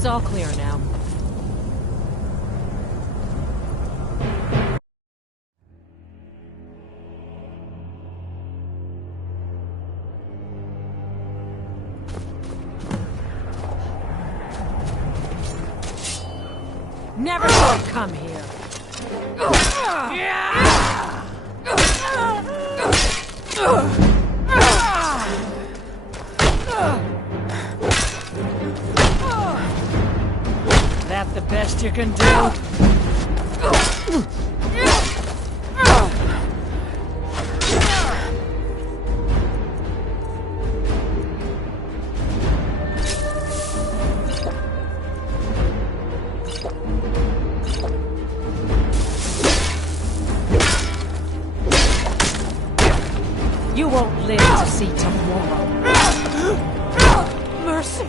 It's all clear now. Never would come here. That the best you can do? You won't live to see tomorrow. Mercy!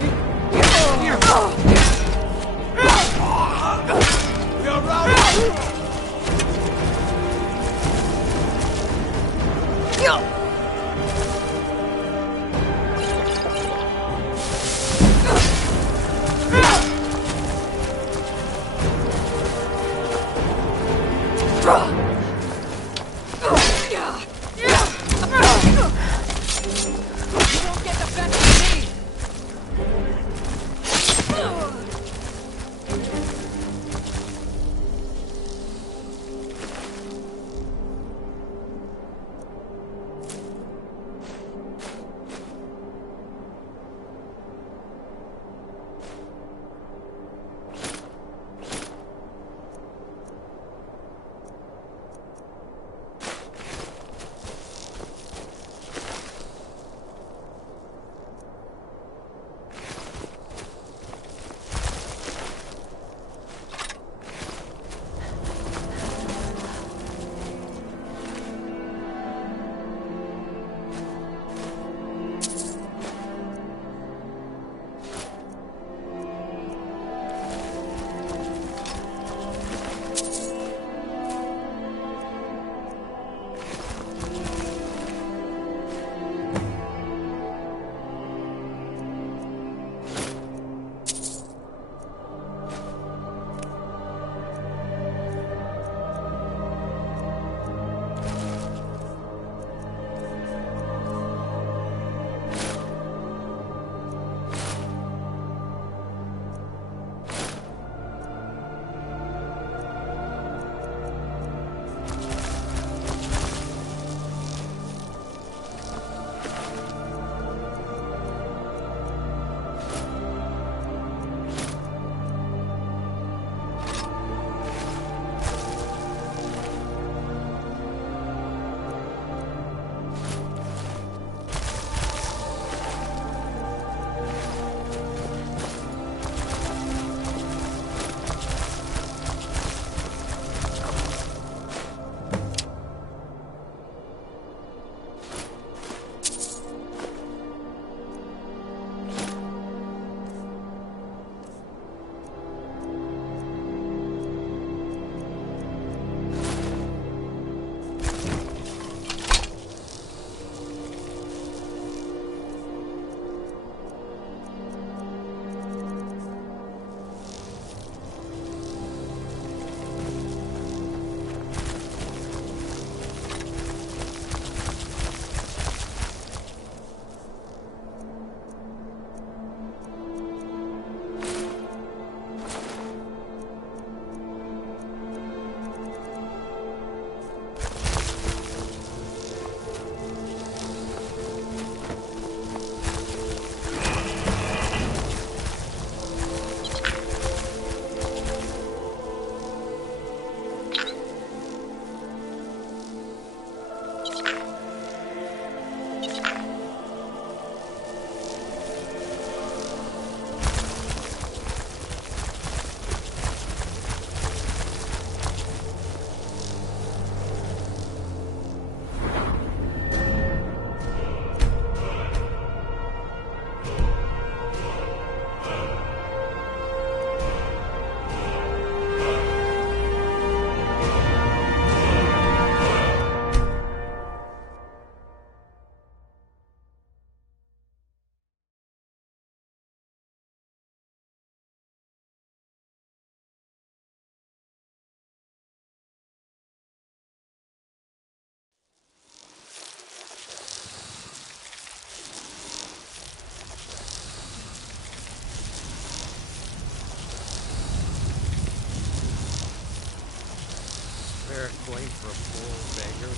fair coin for a poor beggar?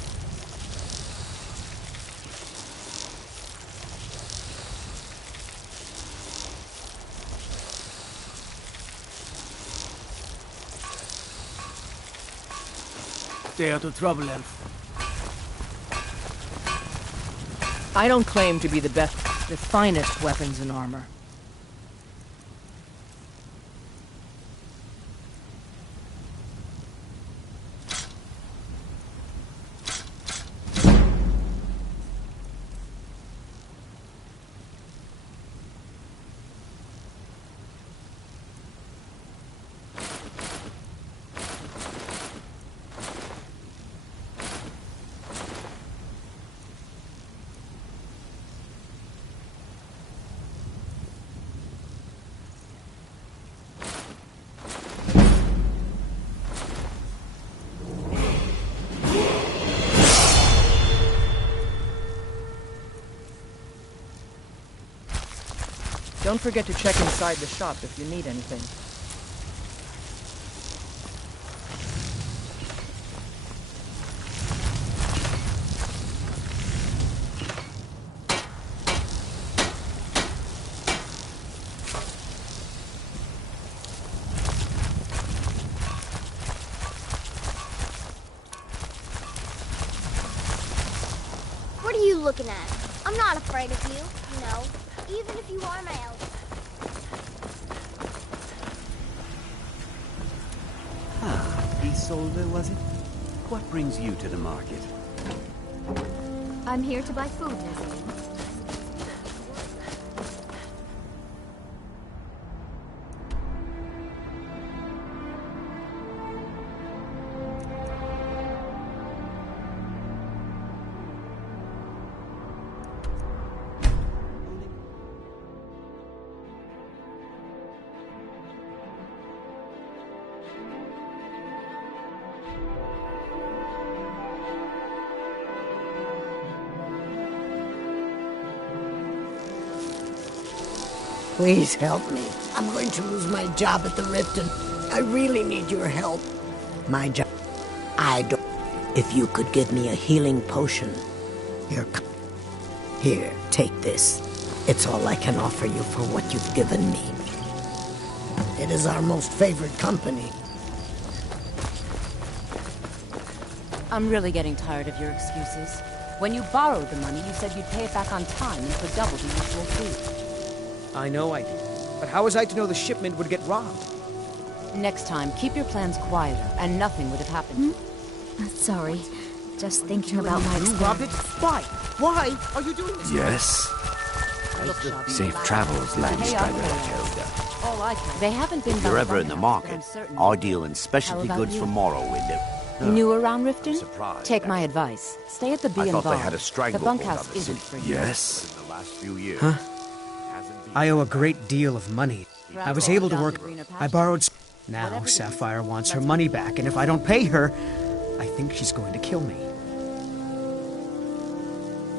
Stay out of trouble, Elf. I don't claim to be the best, the finest weapons and armor. Don't forget to check inside the shop if you need anything. What are you looking at? I'm not afraid of you, you know, even if you are my elf. Isolde, was it? What brings you to the market? I'm here to buy food, Nazarene. Please help me. I'm going to lose my job at the Rift, and I really need your help. My job... I don't... If you could give me a healing potion. Here, take this. It's all I can offer you for what you've given me. It is our most favored company. I'm really getting tired of your excuses. When you borrowed the money, you said you'd pay it back on time and for double the usual fee. I know I did. But how was I to know the shipment would get robbed? Next time, keep your plans quieter, and nothing would have happened. Sorry, just thinking about my You robbed it? Why? Why are you doing this? Yes. Look, Shelby, Safe travels, Landstrider Hilda. all I can. They haven't been If you're by ever in the bunkhouse, but market, I'm certain. I deal in specialty How about goods you? from Morrowind. New around Riften? Surprised, Take my actually. advice. Stay at the B I and thought Bar. they had a The stranglehold bunkhouse on the isn't city. for you. Yes. In the last few years. Huh? Hasn't been- I owe a great deal of money. I was able to work... I borrowed... Now, Sapphire wants her money back, and if I don't pay her, I think she's going to kill me.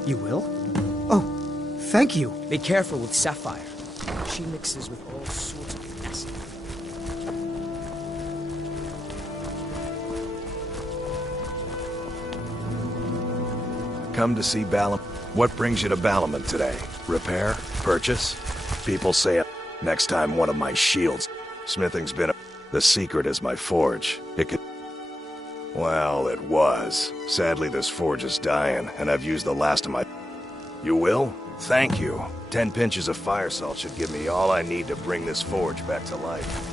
You will? Oh, thank you. Be careful with Sapphire. She mixes with all sorts of acid. Come to see Balam. What brings you to Balamant today? Repair? Purchase? People say it. Next time one of my shields. Smithing's been a... The secret is my forge. It could... Well, it was. Sadly, this forge is dying, and I've used the last of my... You will? Thank you. 10 pinches of fire salt should give me all I need to bring this forge back to life.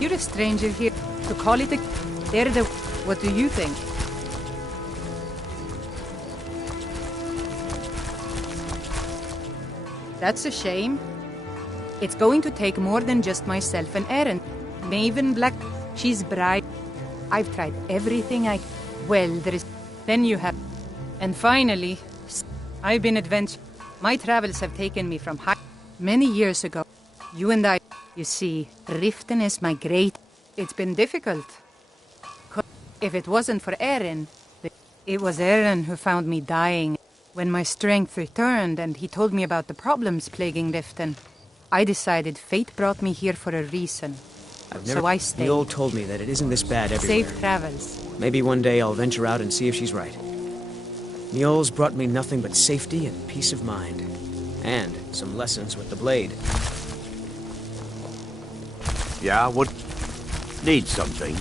You're a stranger here. To call it a... They're the... What do you think? That's a shame. It's going to take more than just myself and Erin. Maven Black, she's bright. I've tried everything I... Well, there is... Then you have... And finally, I've been adventure. My travels have taken me from high... Many years ago, you and I... You see, Riften is my great... It's been difficult. If it wasn't for Erin... It was Erin who found me dying. When my strength returned and he told me about the problems plaguing Riften, I decided fate brought me here for a reason. So I stayed. Mule told me that it isn't this bad everywhere. Safe travels. Maybe one day I'll venture out and see if she's right. Mule's brought me nothing but safety and peace of mind. And some lessons with the blade. Yeah, what? Need something?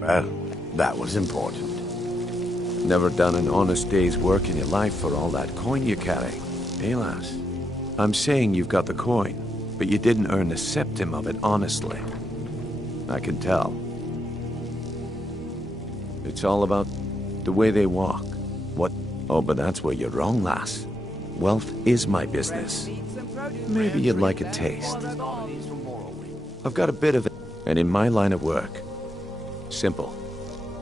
Well, that was important. Never done an honest day's work in your life for all that coin you carry, eh, lass? I'm saying you've got the coin, but you didn't earn a septim of it honestly. I can tell. It's all about the way they walk. What? Oh, but that's where you're wrong, lass. Wealth is my business. Maybe you'd like a taste. I've got a bit of it, and in my line of work, simple.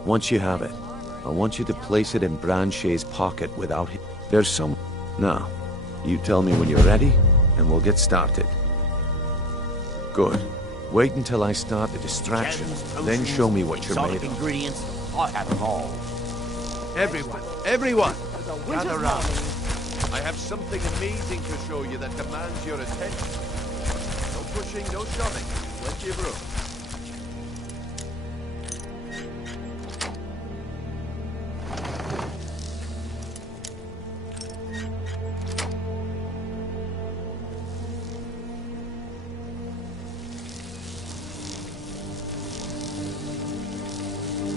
Once you have it, I want you to place it in Branchet's pocket without him. There's some... Now, you tell me when you're ready, and we'll get started. Good. Wait until I start the distraction, then show me what you're made of. Ingredients, I have them all. Everyone! Gather round. I have something amazing to show you that demands your attention. No pushing, no shoving. Plenty of room.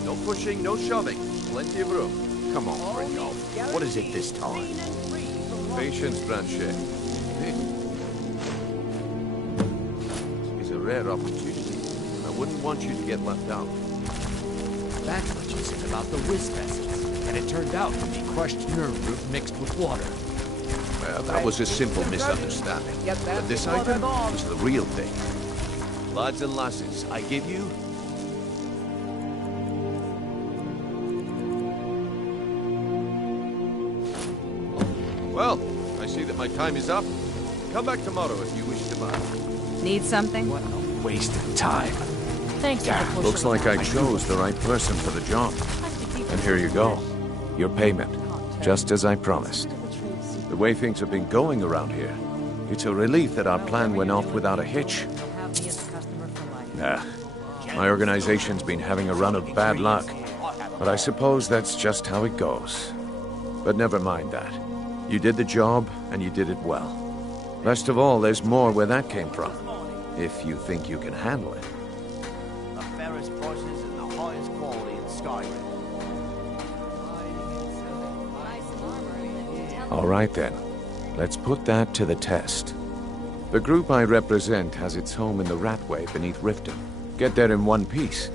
No pushing, no shoving. Plenty of room. Come on, Brindle. What is it this time? Patience, Branchet. It's a rare opportunity. I wouldn't want you to get left out. That's what you said about the whiz vessels. And it turned out to be crushed nerve root mixed with water. Well, that was a simple misunderstanding. But this item is the real thing. Lads and lasses, I give you... Well, I see that my time is up. Come back tomorrow if you wish to buy. Need something? What a waste of time. Thanks for the push. Looks like I chose the right person for the job. And here you go. Your payment. Just as I promised. The way things have been going around here, it's a relief that our plan went off without a hitch. Nah. My organization's been having a run of bad luck. But I suppose that's just how it goes. But never mind that. You did the job, and you did it well. Best of all, there's more where that came from. If you think you can handle it. The fairest prices and the highest quality in Skyrim. All right then. Let's put that to the test. The group I represent has its home in the Ratway beneath Riften. Get there in one piece.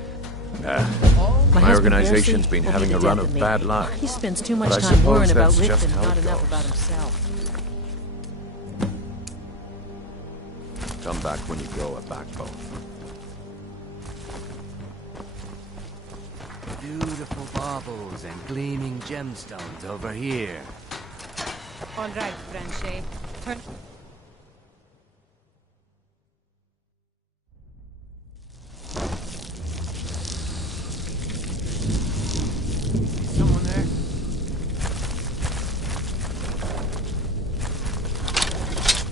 My organization's been having a run of bad luck. He spends too much But I time worrying suppose about that's just Riften, how not it enough goes. about himself. Come back when you grow a backbone. Beautiful baubles and gleaming gemstones over here. All right, Branchet. Turn... Someone there?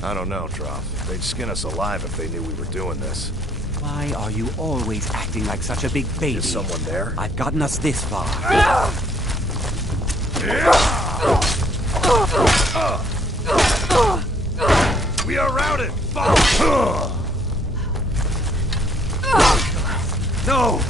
I don't know, Trough. They'd skin us alive if they knew we were doing this. Why are you always acting like such a big baby? Is someone there? I've gotten us this far. We are routed! No!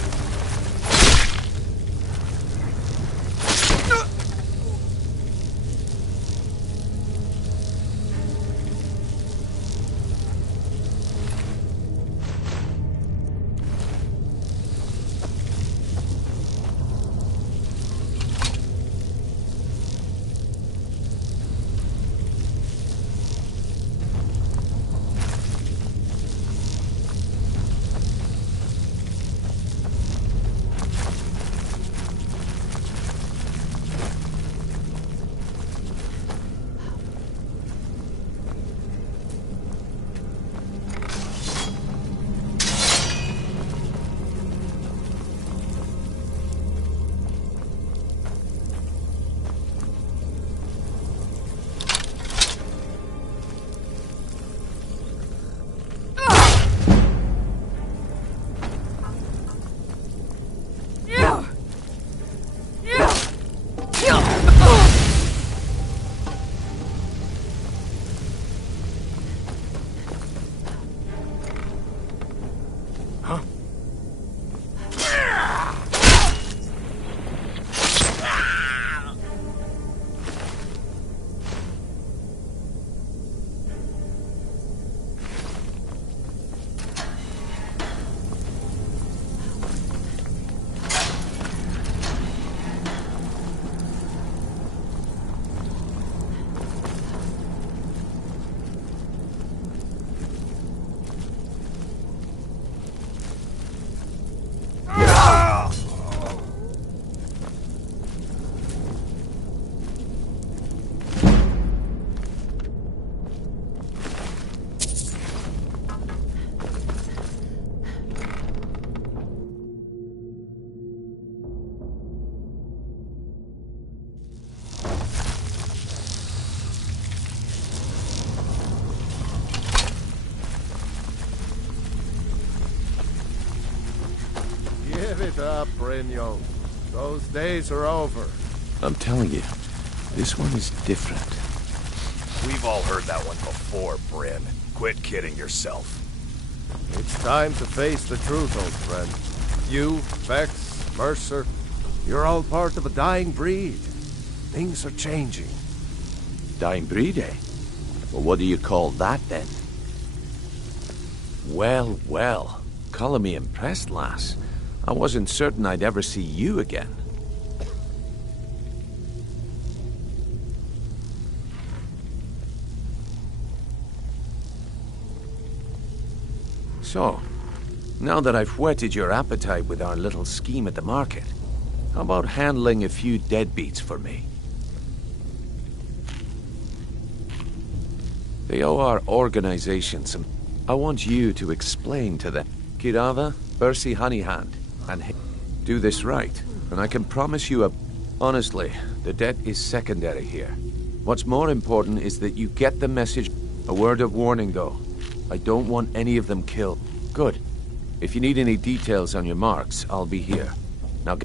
Give it up, Brynjolf. Those days are over. I'm telling you, this one is different. We've all heard that one before, Bryn. Quit kidding yourself. It's time to face the truth, old friend. You, Vex, Mercer, you're all part of a dying breed. Things are changing. Dying breed, eh? Well, what do you call that, then? Well, well. Color me impressed, lass. I wasn't certain I'd ever see you again. So, now that I've whetted your appetite with our little scheme at the market, how about handling a few deadbeats for me? They owe our organization some... I want you to explain to them. Kiyra, Bercy Honeyhand, and do this right, and I can promise you a... Honestly, the debt is secondary here. What's more important is that you get the message. A word of warning, though. I don't want any of them killed. Good. If you need any details on your marks, I'll be here. Now,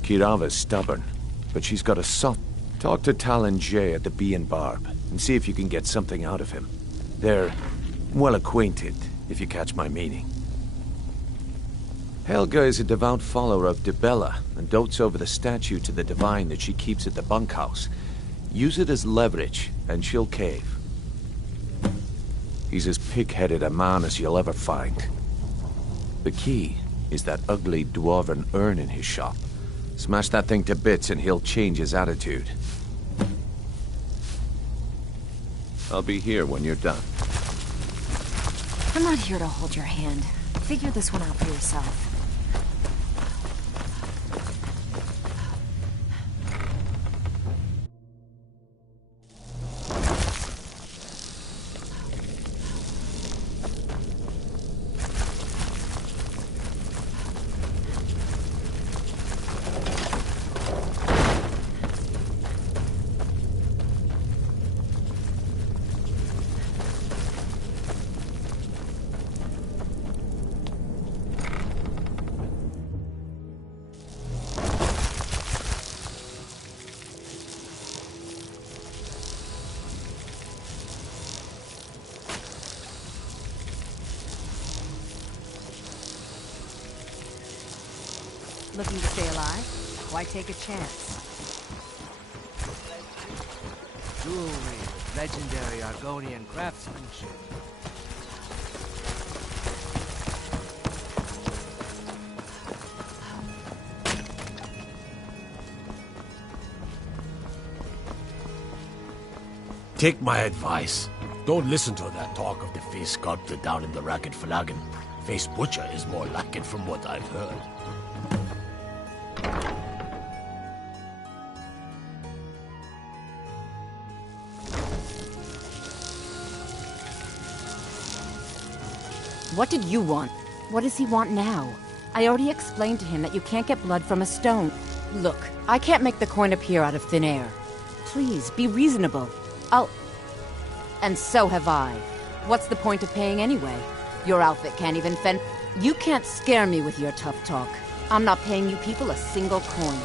Kiyra's stubborn, but she's got a soft... Talk to Talon J at the Bee and Barb, and see if you can get something out of him. They're well acquainted, if you catch my meaning. Helga is a devout follower of Dibella, and dotes over the statue to the divine that she keeps at the bunkhouse. Use it as leverage, and she'll cave. He's as pig-headed a man as you'll ever find. The key is that ugly dwarven urn in his shop. Smash that thing to bits and he'll change his attitude. I'll be here when you're done. I'm not here to hold your hand. Figure this one out for yourself. Looking to stay alive? Why take a chance? Jewelry with legendary Argonian craftsmanship. Take my advice. Don't listen to that talk of the face sculptor down in the Ragged Flagon. Face Butcher is more like it from what I've heard. What did you want? What does he want now? I already explained to him that you can't get blood from a stone. Look, I can't make the coin appear out of thin air. Please, be reasonable. And so have I. What's the point of paying anyway? Your outfit can't even fend... You can't scare me with your tough talk. I'm not paying you people a single coin.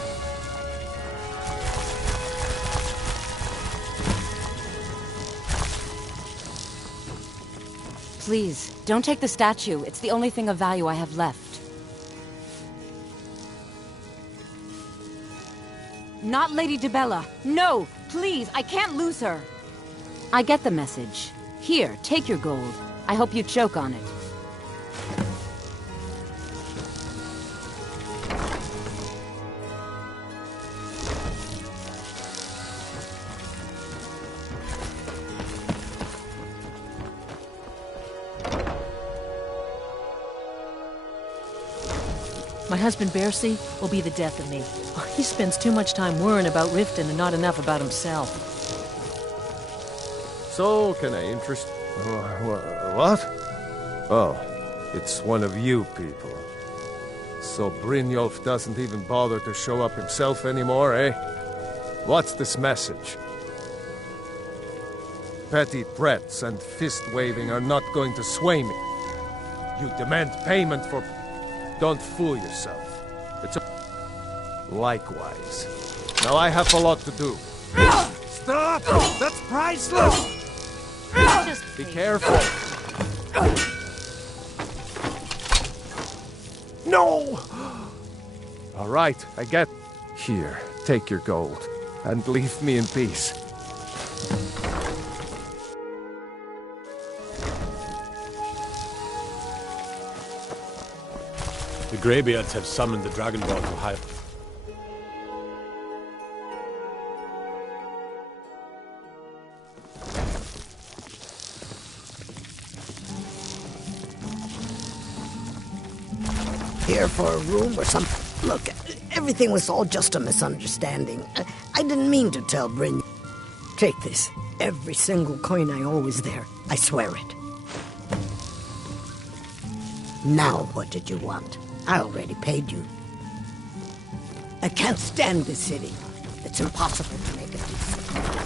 Please, don't take the statue. It's the only thing of value I have left. Not Lady Dibella. No! Please, I can't lose her! I get the message. Here, take your gold. I hope you choke on it. My husband Bercy will be the death of me. He spends too much time worrying about Riften and not enough about himself. So, can I interest... What? Oh, it's one of you people. So Brynjolf doesn't even bother to show up himself anymore, eh? What's this message? Petty threats and fist-waving are not going to sway me. You demand payment for... Don't fool yourself. Likewise. Now I have a lot to do. Stop! That's priceless! Be careful! No! All right, I get... Here, take your gold, and leave me in peace. The Greybeards have summoned the Dragonborn to hide. Here for a room or something. Look, everything was all just a misunderstanding. I didn't mean to tell Bryn. Take this. Every single coin I owe is there. I swear it. Now what did you want? I already paid you. I can't stand this city. It's impossible to make it decent.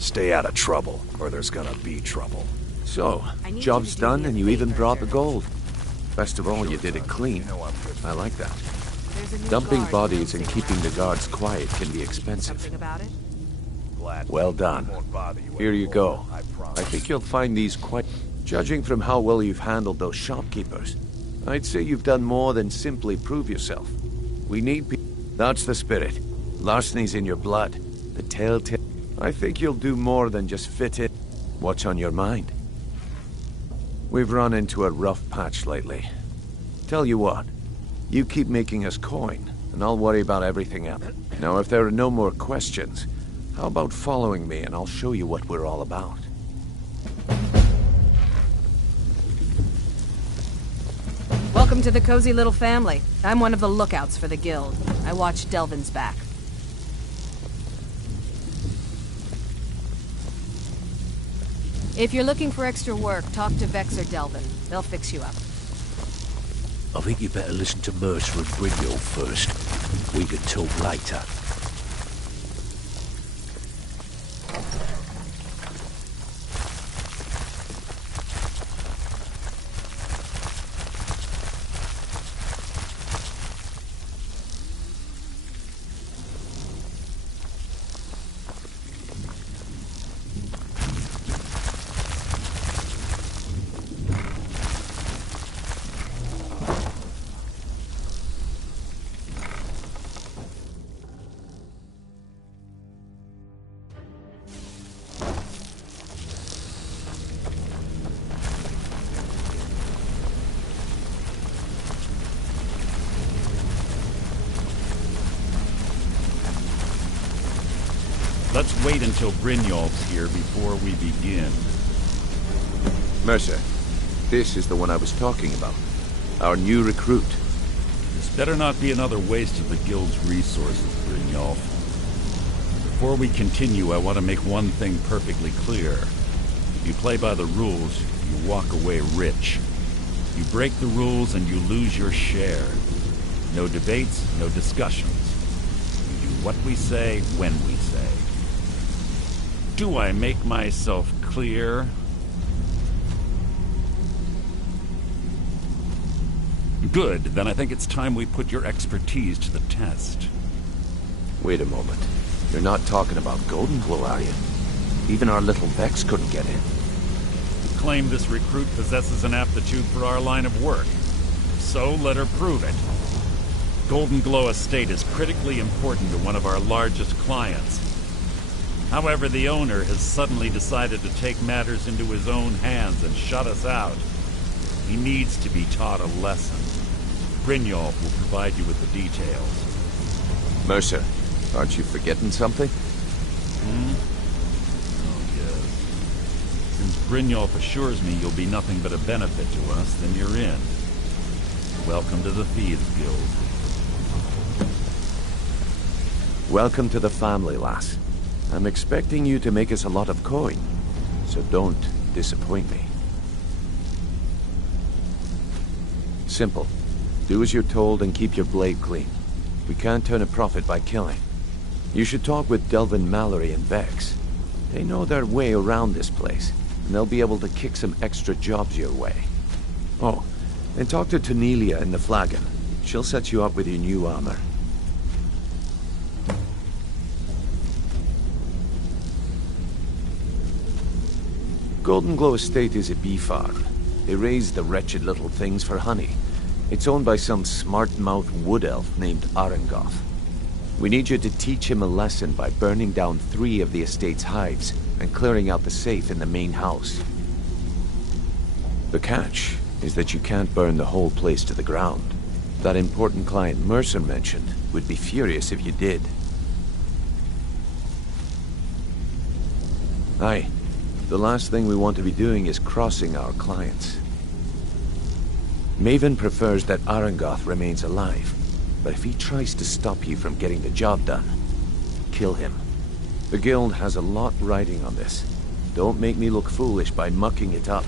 Stay out of trouble, or there's gonna be trouble. So, job's done and you even brought the gold. Best of all, you did it clean. I like that. Dumping bodies and keeping the guards quiet can be expensive. Well done. Here you go. I think you'll find these quite... Judging from how well you've handled those shopkeepers, I'd say you've done more than simply prove yourself. We need people. That's the spirit. Larceny's in your blood. The telltale... I think you'll do more than just fit in. What's on your mind? We've run into a rough patch lately. Tell you what, you keep making us coin, and I'll worry about everything else. Now, if there are no more questions, how about following me and I'll show you what we're all about? Welcome to the cozy little family. I'm one of the lookouts for the guild. I watch Delvin's back. If you're looking for extra work, talk to Vex or Delvin. They'll fix you up. I think you better listen to Mercer and Brynjolf first. We can talk later. Let's wait until Brynjolf's here before we begin. Mercer, this is the one I was talking about. Our new recruit. This better not be another waste of the guild's resources, Brynjolf. Before we continue, I want to make one thing perfectly clear. If you play by the rules, you walk away rich. You break the rules and you lose your share. No debates, no discussions. You do What we say, when we say. Do I make myself clear? Good, then I think it's time we put your expertise to the test. Wait a moment. You're not talking about Golden Glow, are you? Even our little Vex couldn't get in. You claim this recruit possesses an aptitude for our line of work. So let her prove it. Golden Glow Estate is critically important to one of our largest clients. However, the owner has suddenly decided to take matters into his own hands and shut us out. He needs to be taught a lesson. Brynjolf will provide you with the details. Mercer, aren't you forgetting something? Oh, yes. Since Brynjolf assures me you'll be nothing but a benefit to us, then you're in. Welcome to the Thieves Guild. Welcome to the family, lass. I'm expecting you to make us a lot of coin, so don't disappoint me. Simple. Do as you're told and keep your blade clean. We can't turn a profit by killing. You should talk with Delvin Mallory and Vex. They know their way around this place, and they'll be able to kick some extra jobs your way. Oh, and talk to Tanelia in the Flagon. She'll set you up with your new armor. Golden Glow Estate is a bee farm. They raise the wretched little things for honey. It's owned by some smart-mouthed wood elf named Arengoth. We need you to teach him a lesson by burning down 3 of the estate's hives and clearing out the safe in the main house. The catch is that you can't burn the whole place to the ground. That important client Mercer mentioned would be furious if you did. Aye. The last thing we want to be doing is crossing our clients. Maven prefers that Arengoth remains alive, but if he tries to stop you from getting the job done, kill him. The guild has a lot riding on this. Don't make me look foolish by mucking it up.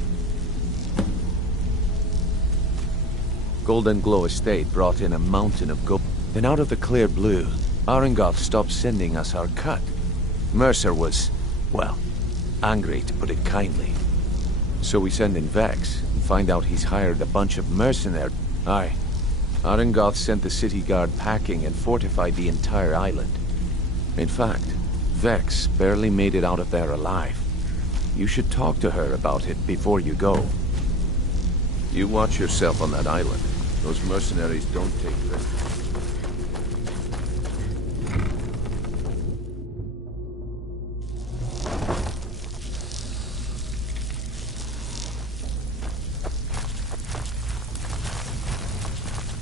Golden Glow Estate brought in a mountain of gold. Then out of the clear blue, Arengoth stopped sending us our cut. Mercer was, well, angry, to put it kindly. So we send in Vex and find out he's hired a bunch of mercenaries. Aye. Arengoth sent the city guard packing and fortified the entire island. In fact, Vex barely made it out of there alive. You should talk to her about it before you go. You watch yourself on that island. Those mercenaries don't take risks.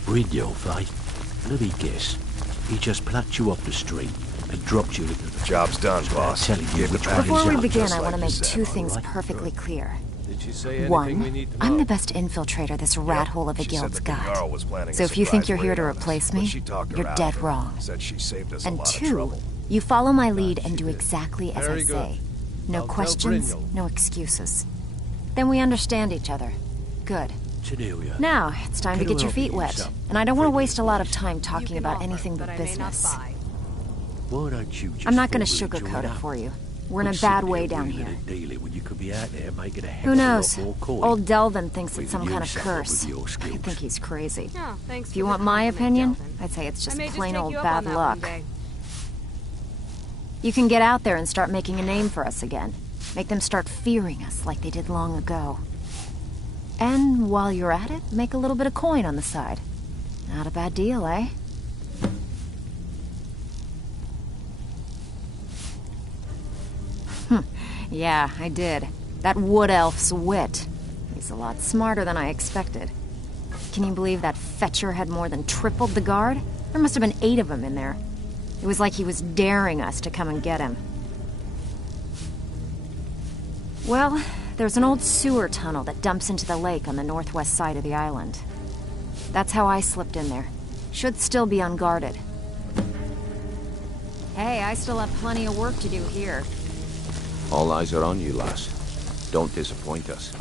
Brynjolf, eh? Let me guess. He just plucked you off the street and dropped you into the... Job's done, boss. Before we begin, I want to make 2 things perfectly clear. Did she say anything 1, we need to I'm know? the best infiltrator this rat hole of a She said guild's that the got. Jarl was planning a So if you think surprise you're here to raid on us, replace but me, she talked her you're out dead of it. wrong. Said she saved us a And lot of 2, trouble. you follow my lead and do exactly as Very I good. say. No I'll tell questions, Brynjolf. no excuses. Then we understand each other. Good. Tanelia. Now, it's time to Can get you your help me feet wet. yourself? And I don't want to waste a lot of time talking You can about offer, anything but but I may not business. buy. Why don't you just I'm not going to formally sugarcoat join it up? for you. We're in a What's bad sitting way there down wheeling here. and dealing when you could be out there making a heck Who of a lot knows? more coin? Old Delvin thinks it's some Leaving kind you of suffer with curse. your I skills. think he's crazy. Oh, thanks If for you the want my compliment, opinion, Delvin. I'd say it's I just may just plain take old you up bad on that luck. one day. You can get out there and start making a name for us again. Make them start fearing us like they did long ago. And while you're at it, make a little bit of coin on the side. Not a bad deal, eh? Yeah, I did. That wood elf's wit. He's a lot smarter than I expected. Can you believe that fetcher had more than tripled the guard? There must have been 8 of them in there. It was like he was daring us to come and get him. Well, there's an old sewer tunnel that dumps into the lake on the northwest side of the island. That's how I slipped in there. Should still be unguarded. Hey, I still have plenty of work to do here. All eyes are on you, lass. Don't disappoint us.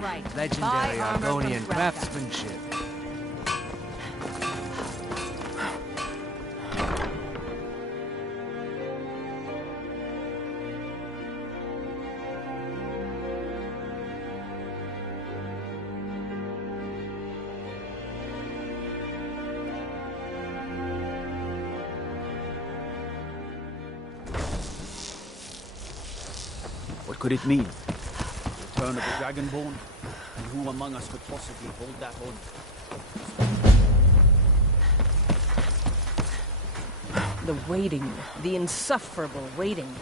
Right. Legendary Buy armor from Argonian Grappa. craftsmanship. What could it mean? The return of the Dragonborn? And who among us could possibly hold that on? The waiting. The insufferable waiting.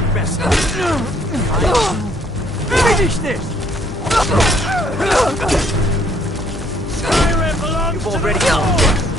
work best. Finish this! Skyrim belongs You've already gone.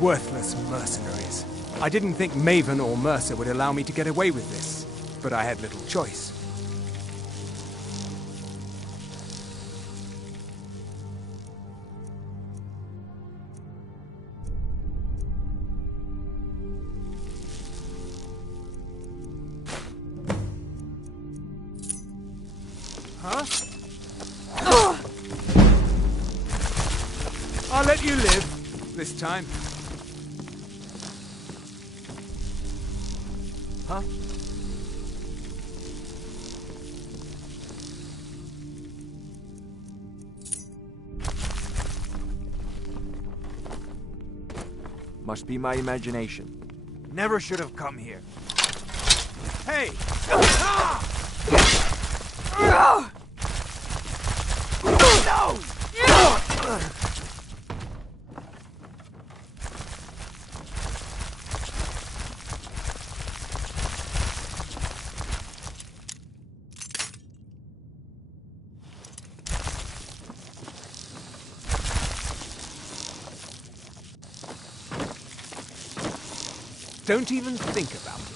Worthless mercenaries. I didn't think Maven or Mercer would allow me to get away with this, but I had little choice. Huh? I'll let you live, this time. Huh? Must be my imagination. Never should have come here. Hey! No! Don't even think about it.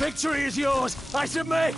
Victory is yours! I submit!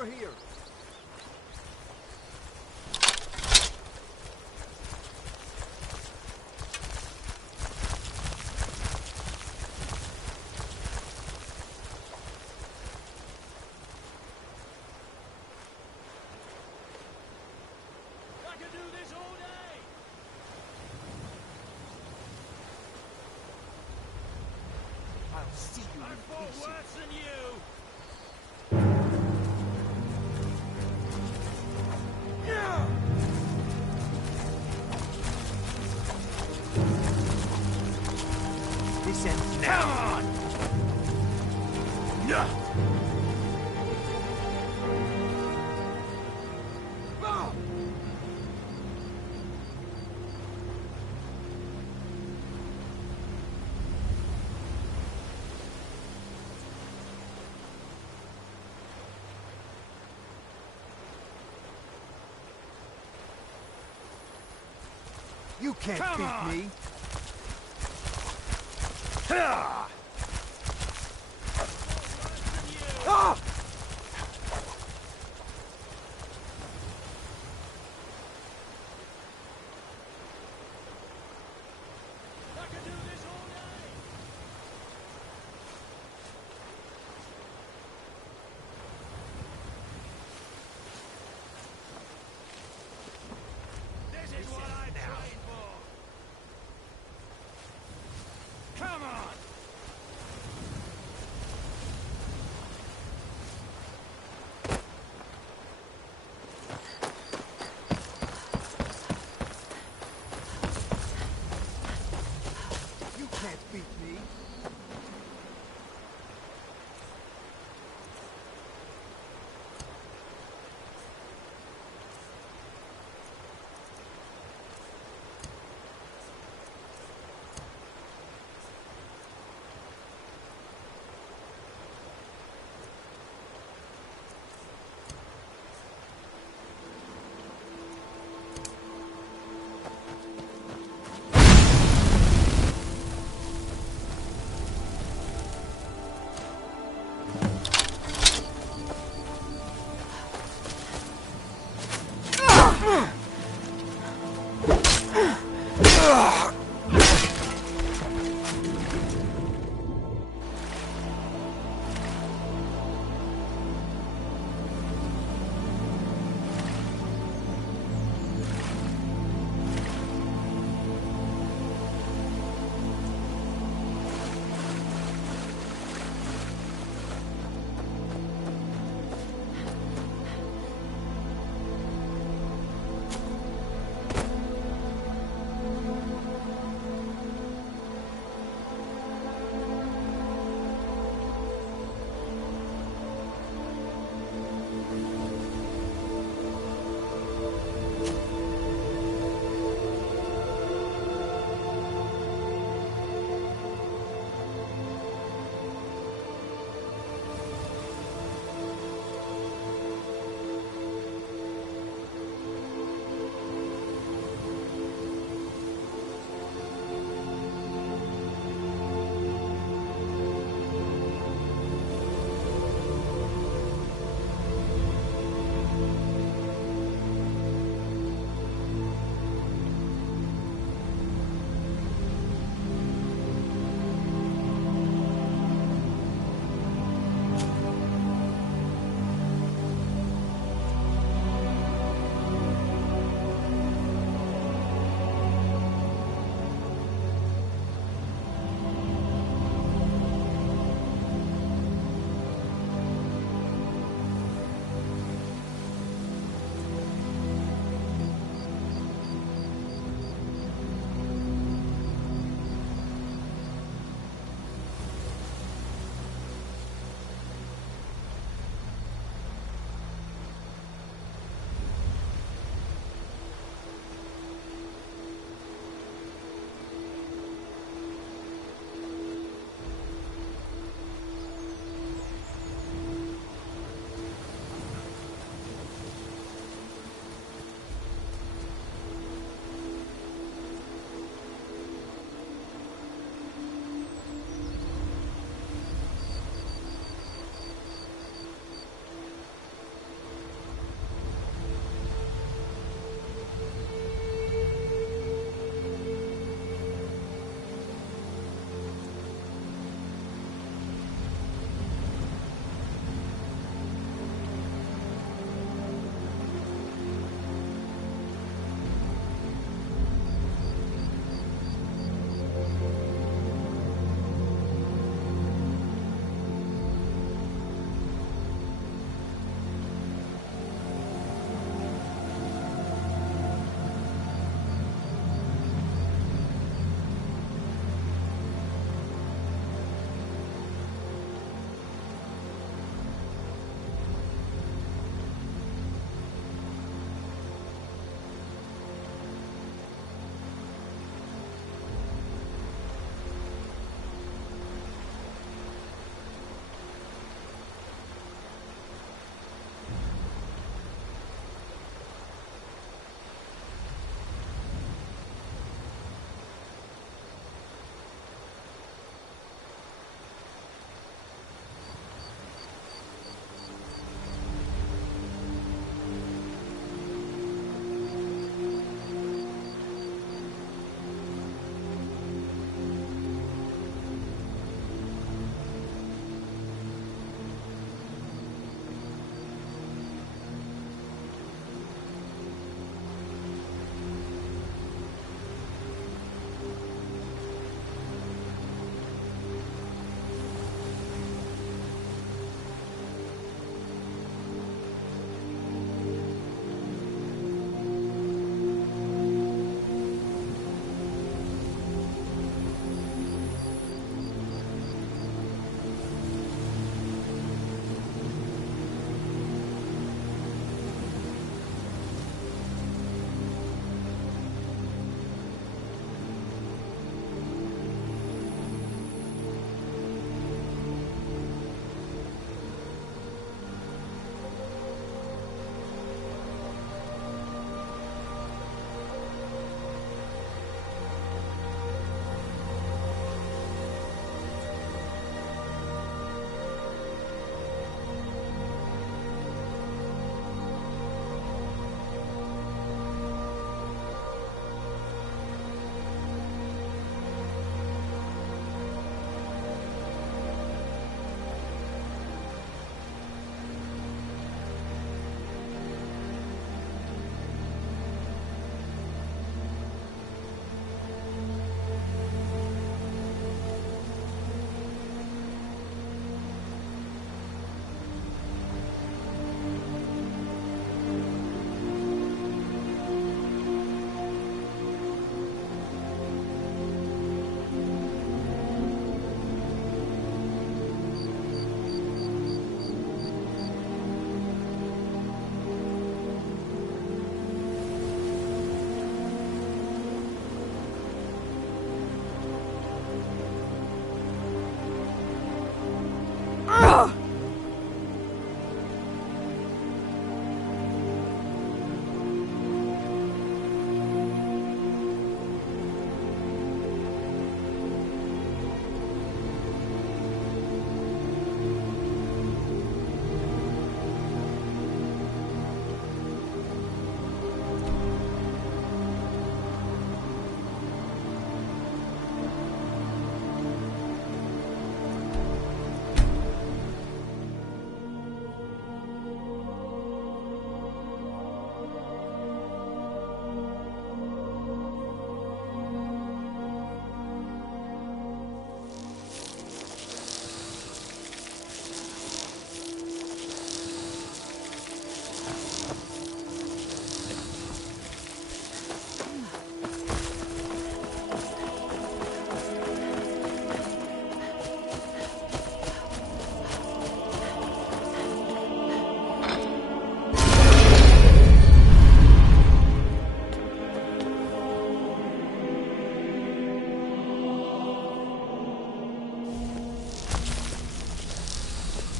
over here. I can do this all day! I'll see you I in fought pieces. worse than you! This ends now. Come on! Yeah. You can't Come beat on. me. Ha! Ah! I can do this all day! This is what I trained for! Come on!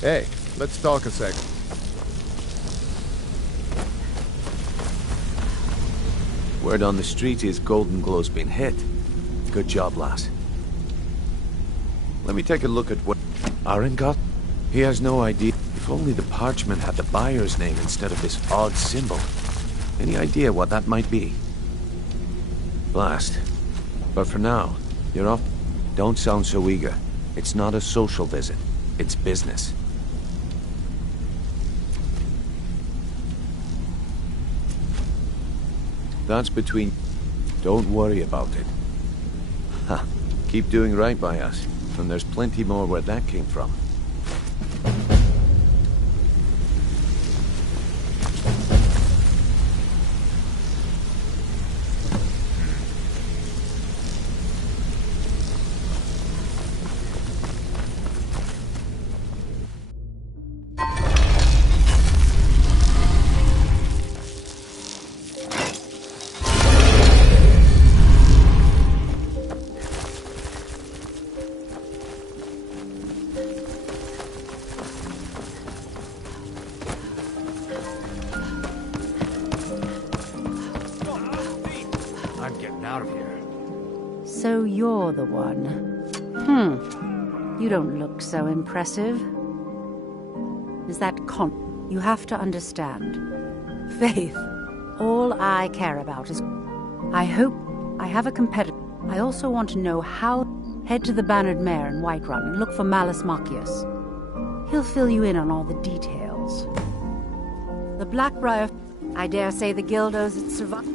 Hey, let's talk a second. Word on the street is Golden Glow's been hit. Good job, lass. Let me take a look at what Aaron got. He has no idea. If only the parchment had the buyer's name instead of this odd symbol. Any idea what that might be? Blast. But for now, you're off. Don't sound so eager. It's not a social visit. It's business. That's between... Don't worry about it. Ha. Keep doing right by us. And there's plenty more where that came from. So you're the one. You don't look so impressive. Is that You have to understand. Faith, all I care about is... I hope I have a competitor. I also want to know how... Head to the Bannered Mare in Whiterun and look for Malus Macius. He'll fill you in on all the details. The Blackbriar... I dare say the guild owes its survival.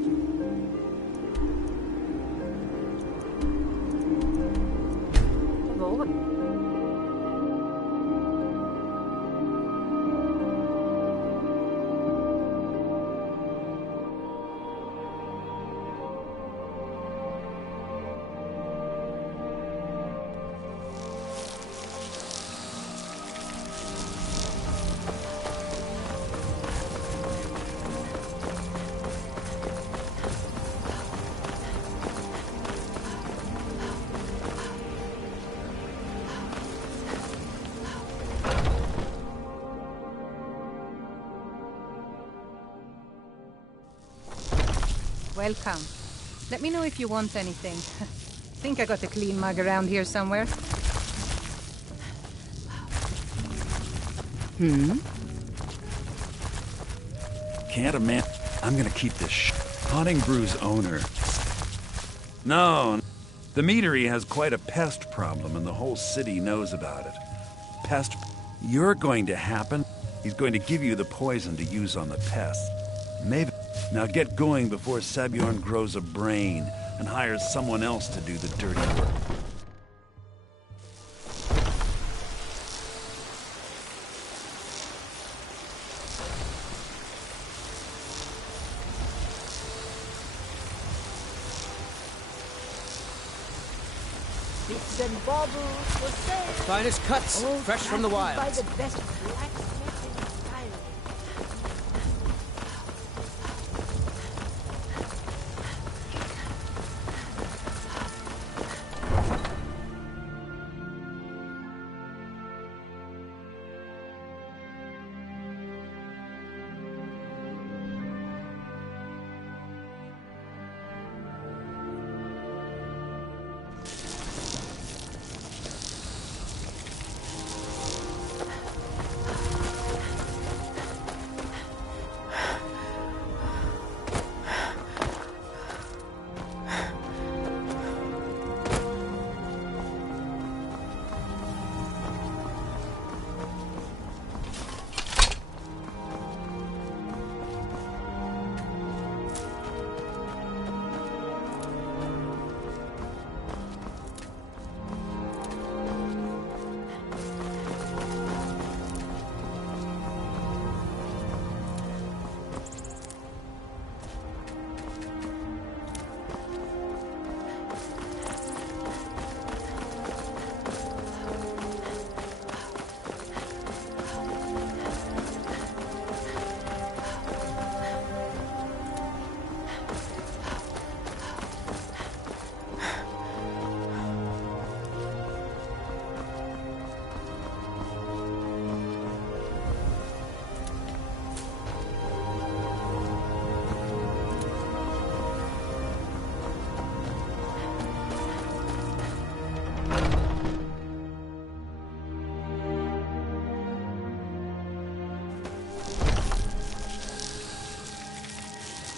Welcome. Let me know if you want anything. Think I got a clean mug around here somewhere. Can't imagine. I'm gonna keep this Haunting Brew's owner. No, the meadery has quite a pest problem and the whole city knows about it. Pest, you're going to happen. He's going to give you the poison to use on the pests. Maybe. Now get going before Sabjorn grows a brain and hires someone else to do the dirty work. Bits and baubles for sale. Finest cuts, fresh from the wilds. By the best blacksmith in Skyrim.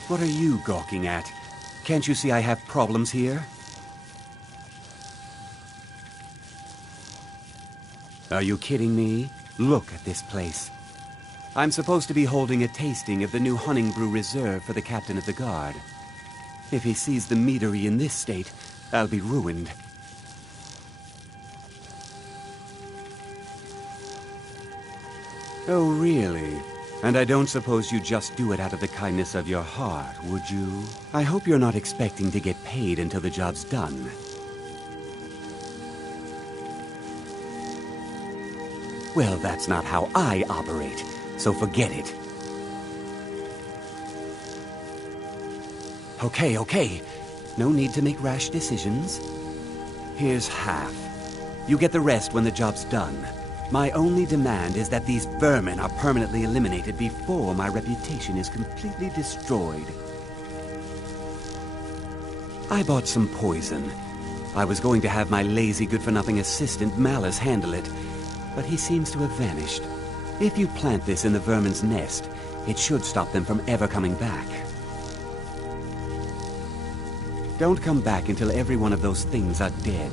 What are you gawking at? Can't you see I have problems here? Are you kidding me? Look at this place. I'm supposed to be holding a tasting of the new Hunting Brew Reserve for the captain of the guard. If he sees the meadery in this state, I'll be ruined. Oh, really? And I don't suppose you'd just do it out of the kindness of your heart, would you? I hope you're not expecting to get paid until the job's done. Well, that's not how I operate, so forget it. Okay. No need to make rash decisions. Here's half. You get the rest when the job's done. My only demand is that these vermin are permanently eliminated before my reputation is completely destroyed. I bought some poison. I was going to have my lazy, good-for-nothing assistant Malice handle it, but he seems to have vanished. If you plant this in the vermin's nest, it should stop them from ever coming back. Don't come back until every one of those things are dead.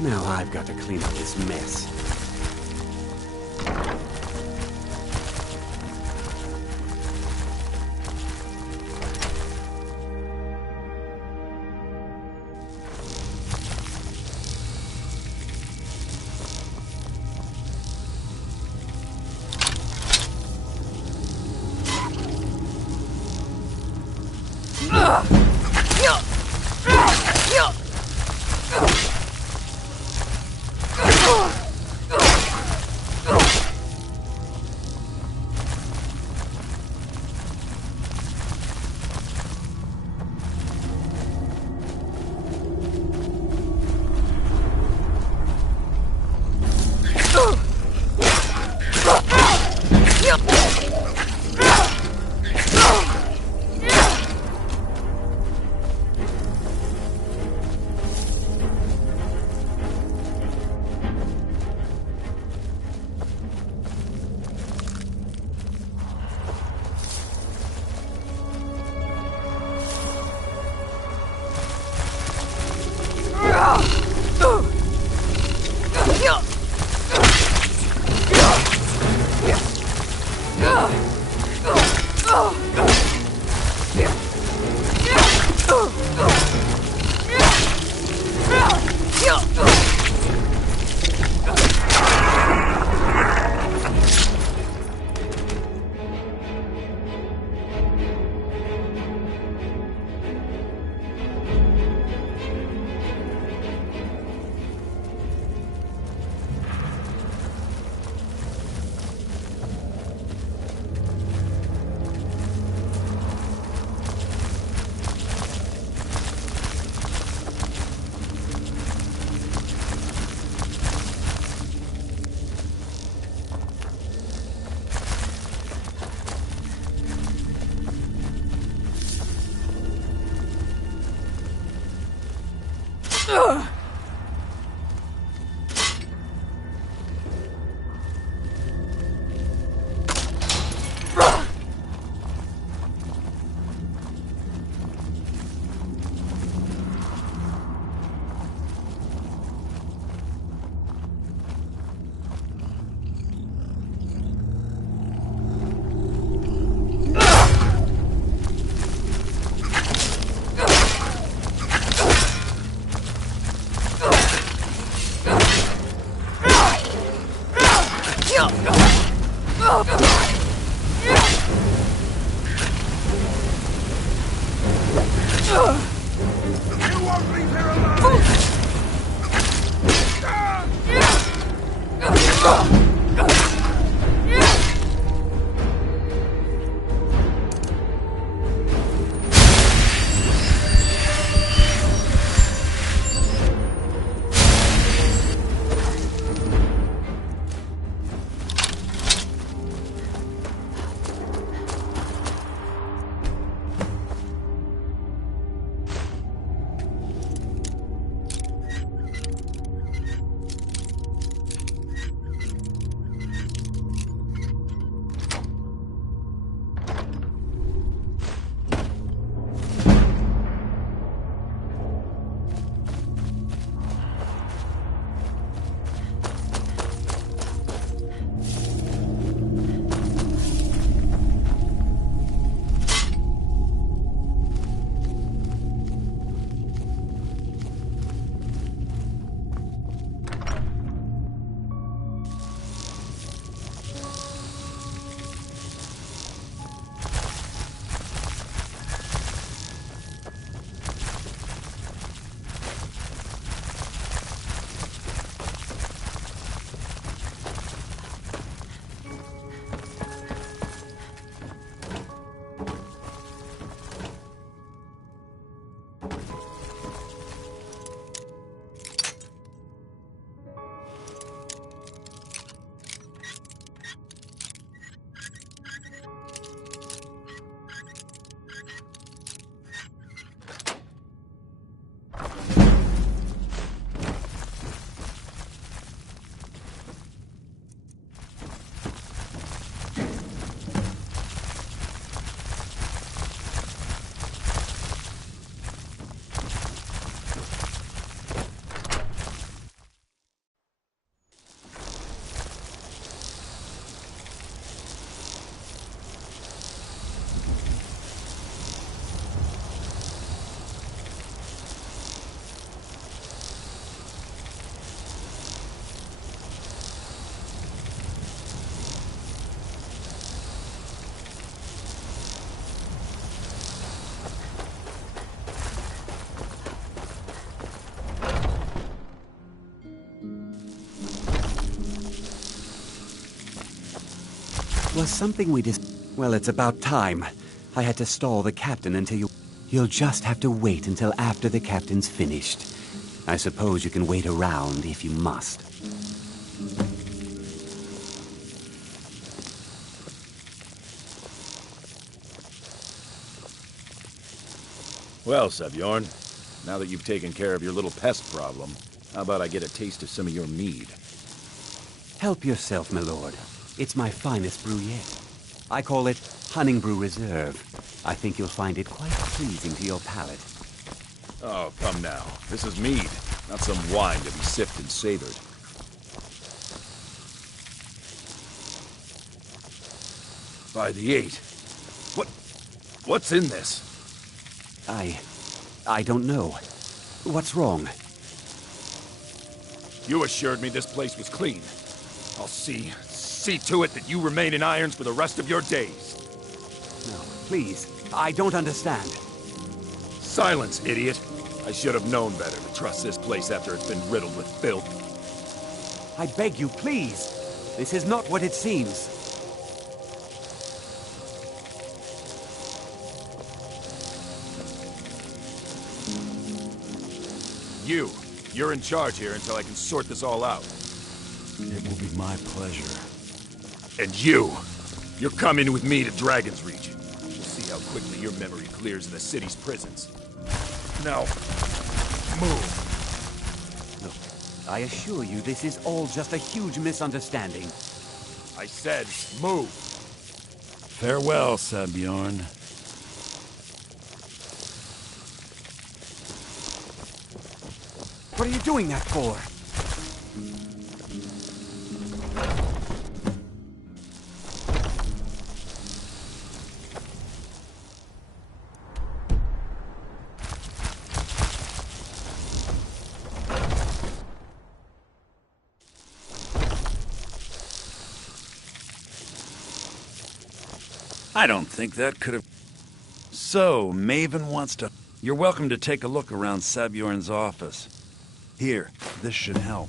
Now I've got to clean up this mess. was something we Well, it's about time. I had to stall the captain until you... You'll just have to wait until after the captain's finished. I suppose you can wait around if you must. Well, Sabjorn, now that you've taken care of your little pest problem, how about I get a taste of some of your mead? Help yourself, my lord. It's my finest brew yet. I call it Honningbrew Reserve. I think you'll find it quite pleasing to your palate. Oh, come now. This is mead, not some wine to be sipped and savored. By the 8. What's in this? I don't know. What's wrong? You assured me this place was clean. I'll see to it that you remain in irons for the rest of your days. No, please. I don't understand. Silence, idiot. I should have known better to trust this place after it's been riddled with filth. I beg you, please. This is not what it seems. You're in charge here until I can sort this all out. It will be my pleasure. And you're coming with me to Dragon's Reach. We'll see how quickly your memory clears in the city's prisons. Now, move. Look, I assure you this is all just a huge misunderstanding. I said, move. Farewell, Sabjorn. What are you doing that for? I don't think that could have... So, Maven wants to... You're welcome to take a look around Sabjorn's office. Here, this should help.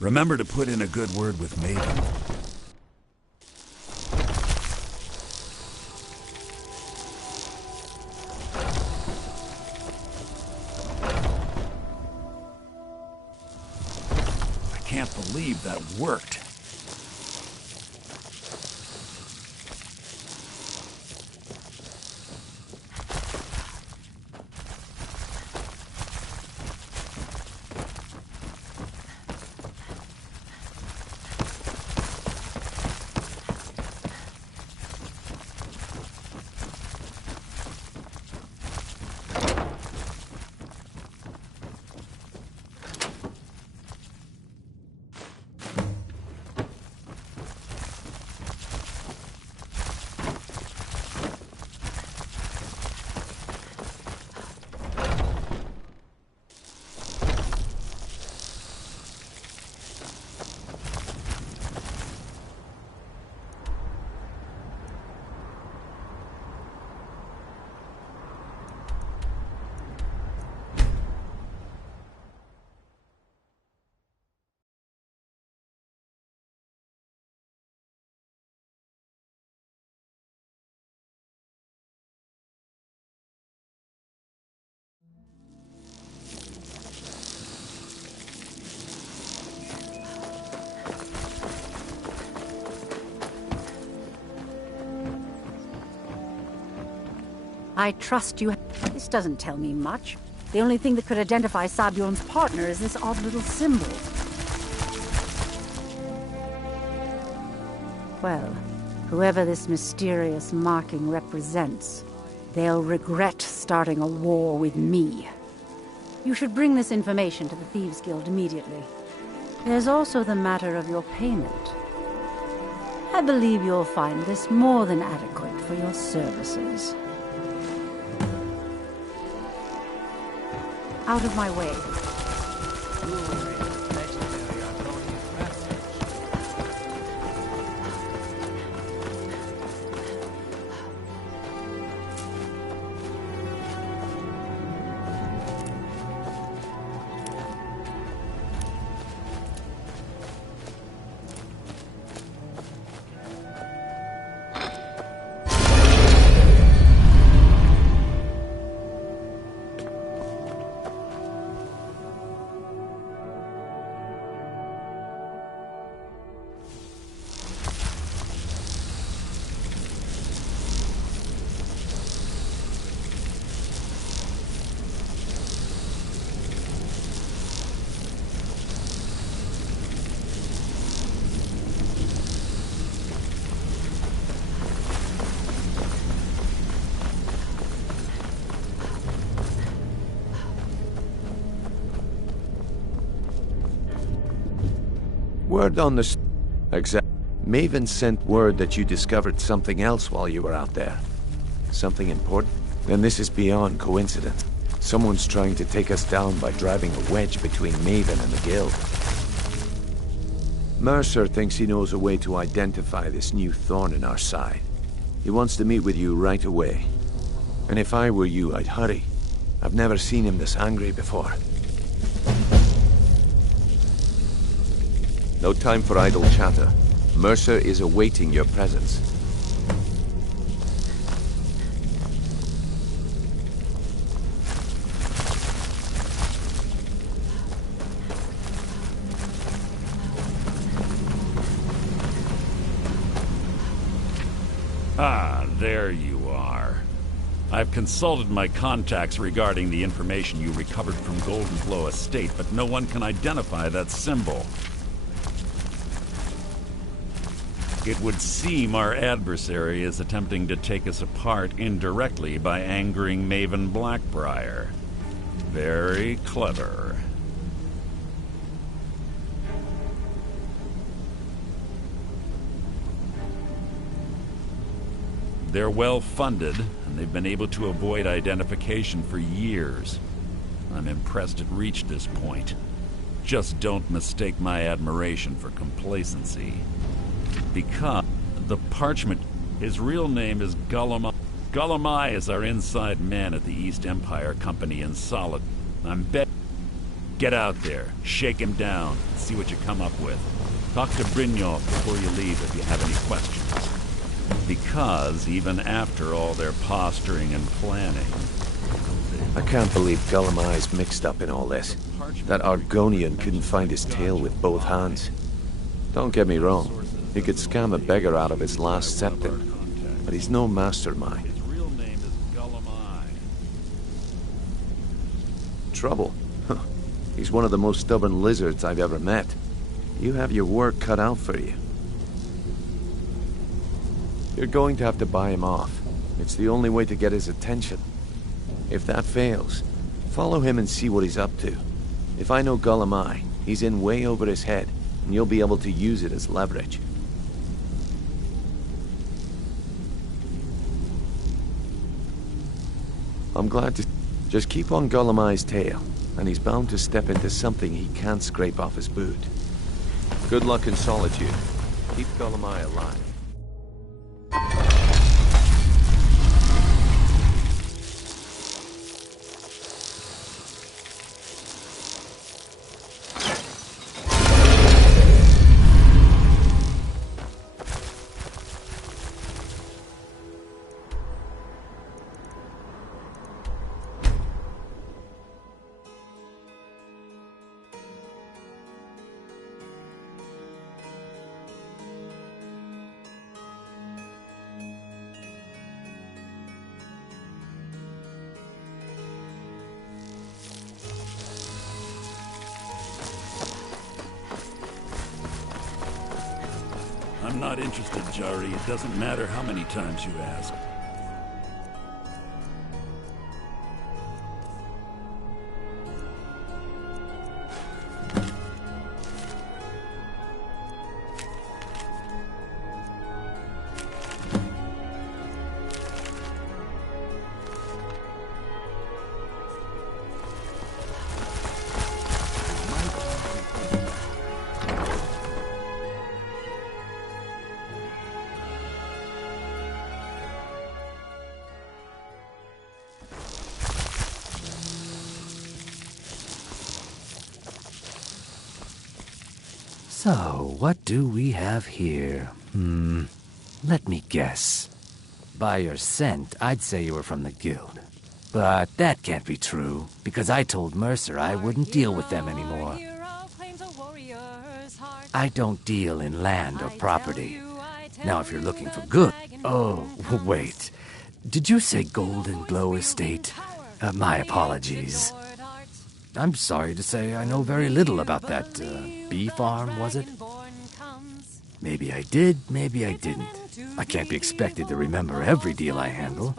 Remember to put in a good word with Maven. I can't believe that worked. I trust you. This doesn't tell me much. The only thing that could identify Sabjorn's partner is this odd little symbol. Well, whoever this mysterious marking represents, they'll regret starting a war with me. You should bring this information to the Thieves' Guild immediately. There's also the matter of your payment. I believe you'll find this more than adequate for your services. Out of my way. Word on the... Exact. Maven sent word that you discovered something else while you were out there. Something important? Then this is beyond coincidence. Someone's trying to take us down by driving a wedge between Maven and the Guild. Mercer thinks he knows a way to identify this new thorn in our side. He wants to meet with you right away. And if I were you, I'd hurry. I've never seen him this angry before. No time for idle chatter. Mercer is awaiting your presence. Ah, there you are. I've consulted my contacts regarding the information you recovered from Golden Glow Estate, but no one can identify that symbol. It would seem our adversary is attempting to take us apart indirectly by angering Maven Blackbriar. Very clever. They're well-funded, and they've been able to avoid identification for years. I'm impressed it reached this point. Just don't mistake my admiration for complacency. Because the parchment, his real name is Gullumai. Gullumai is our inside man at the East Empire Company in Solid. Get out there, shake him down, see what you come up with. Talk to Brynjolf before you leave if you have any questions. Because even after all their posturing and planning... I can't believe Gullumai's mixed up in all this. That Argonian couldn't find his tail with both hands. Don't get me wrong, he could scam a beggar out of his last septim, but he's no mastermind. His real name is Gullumai. Trouble? Huh. He's one of the most stubborn lizards I've ever met. You have your work cut out for you. You're going to have to buy him off. It's the only way to get his attention. If that fails, follow him and see what he's up to. If I know Gullumai, he's in way over his head, and you'll be able to use it as leverage. I'm glad to... Just keep on Gullumai's tail, and he's bound to step into something he can't scrape off his boot. Good luck in solitude. Keep Gullumai alive. I'm not interested, Jari. It doesn't matter how many times you ask. So, what do we have here? Let me guess. By your scent, I'd say you were from the Guild. But that can't be true, because I told Mercer I wouldn't deal with them anymore. I don't deal in land or property. Now, if you're looking for good... Oh, wait. Did you say Golden Glow Estate? My apologies. I'm sorry to say I know very little about that, bee farm, was it? Maybe I did, maybe I didn't. I can't be expected to remember every deal I handle.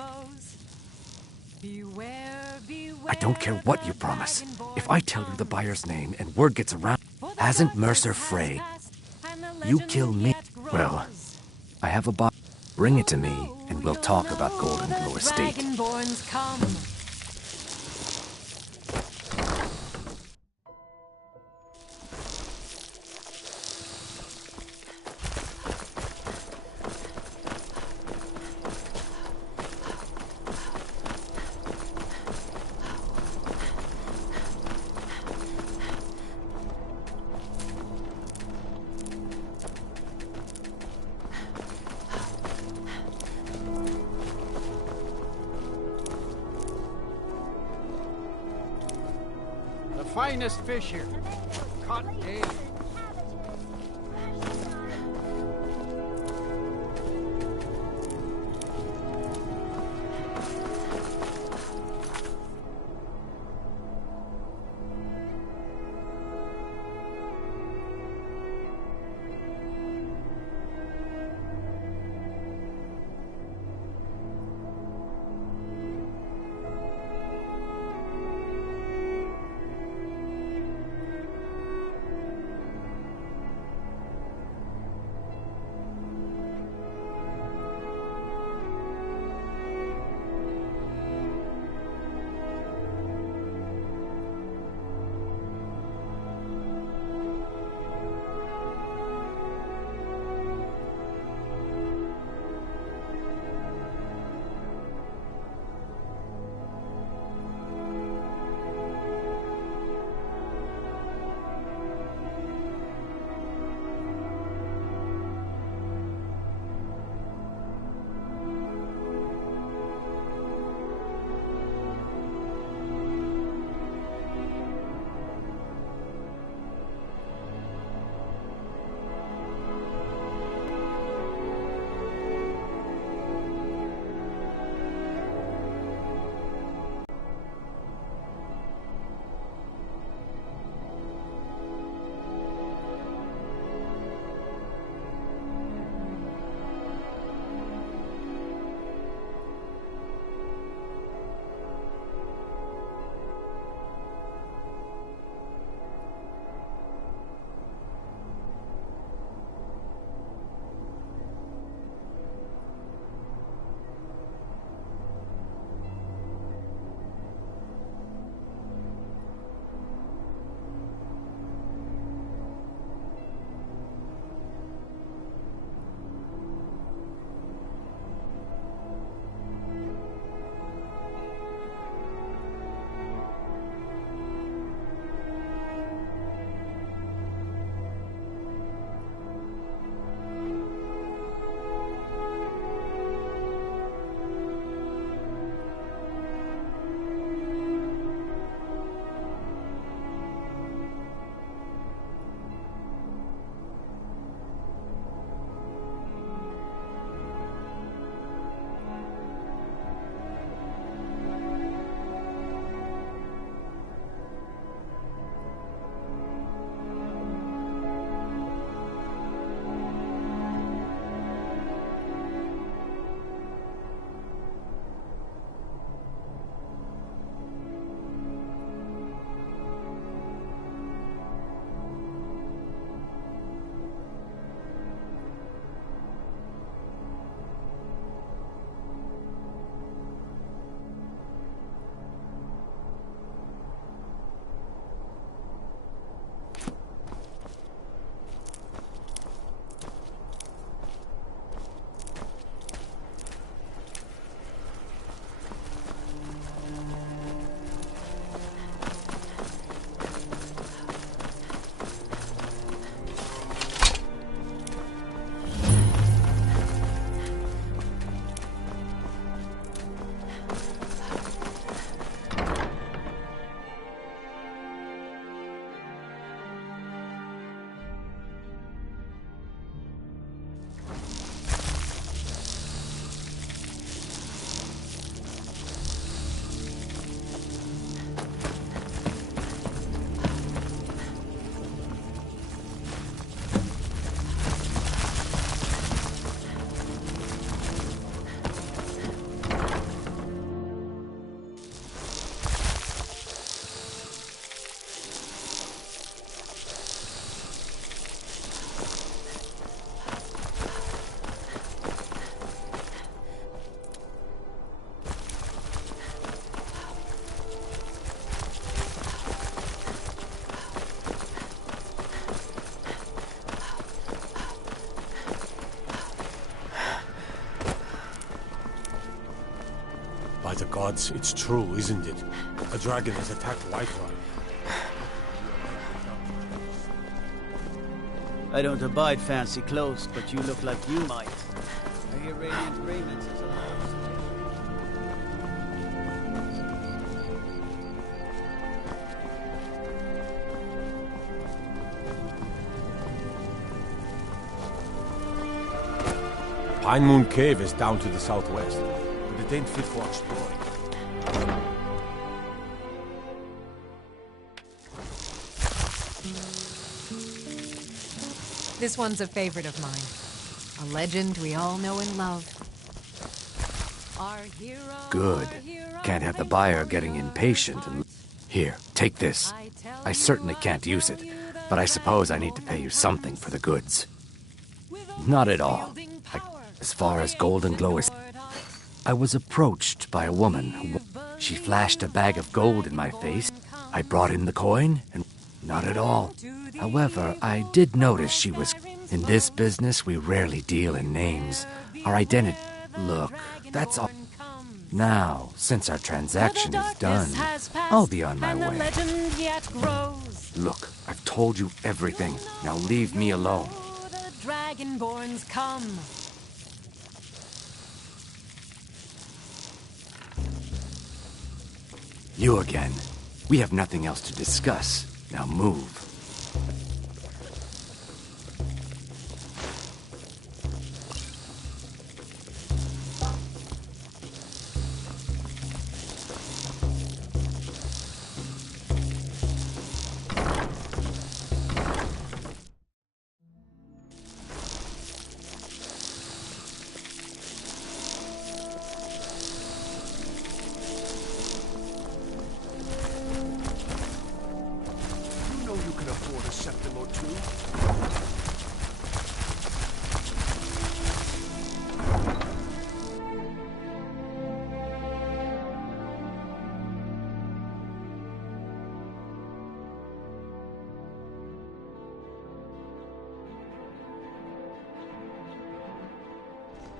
I don't care what you promise. If I tell you the buyer's name and word gets around, hasn't Mercer frayed? You kill me. Well, I have a box. Bring it to me, and we'll talk about Golden Glow Estate. Dragonborns come. Finest fish here. Caught daily. By the gods, it's true, isn't it? A dragon has attacked Whiterun. I don't abide fancy clothes, but you look like you might. I hear radiant raiment is a Pine Moon Cave is down to the southwest, but it ain't fit for exploring. This one's a favorite of mine. A legend we all know and love. Our hero, Good. Can't have the buyer getting impatient and... Here, take this. I certainly can't use it, but I suppose I need to pay you something for the goods. Not at all. As far as Golden Glow is... I was approached by a woman who... She flashed a bag of gold in my face. I brought in the coin, and... Not at all. However, I did notice she was... In this business, we rarely deal in names. Our identity... Look, that's all... Now, since our transaction is done, I'll be on my way. Look, I've told you everything. Now leave me alone. The Dragonborns come. You again. We have nothing else to discuss. Now move.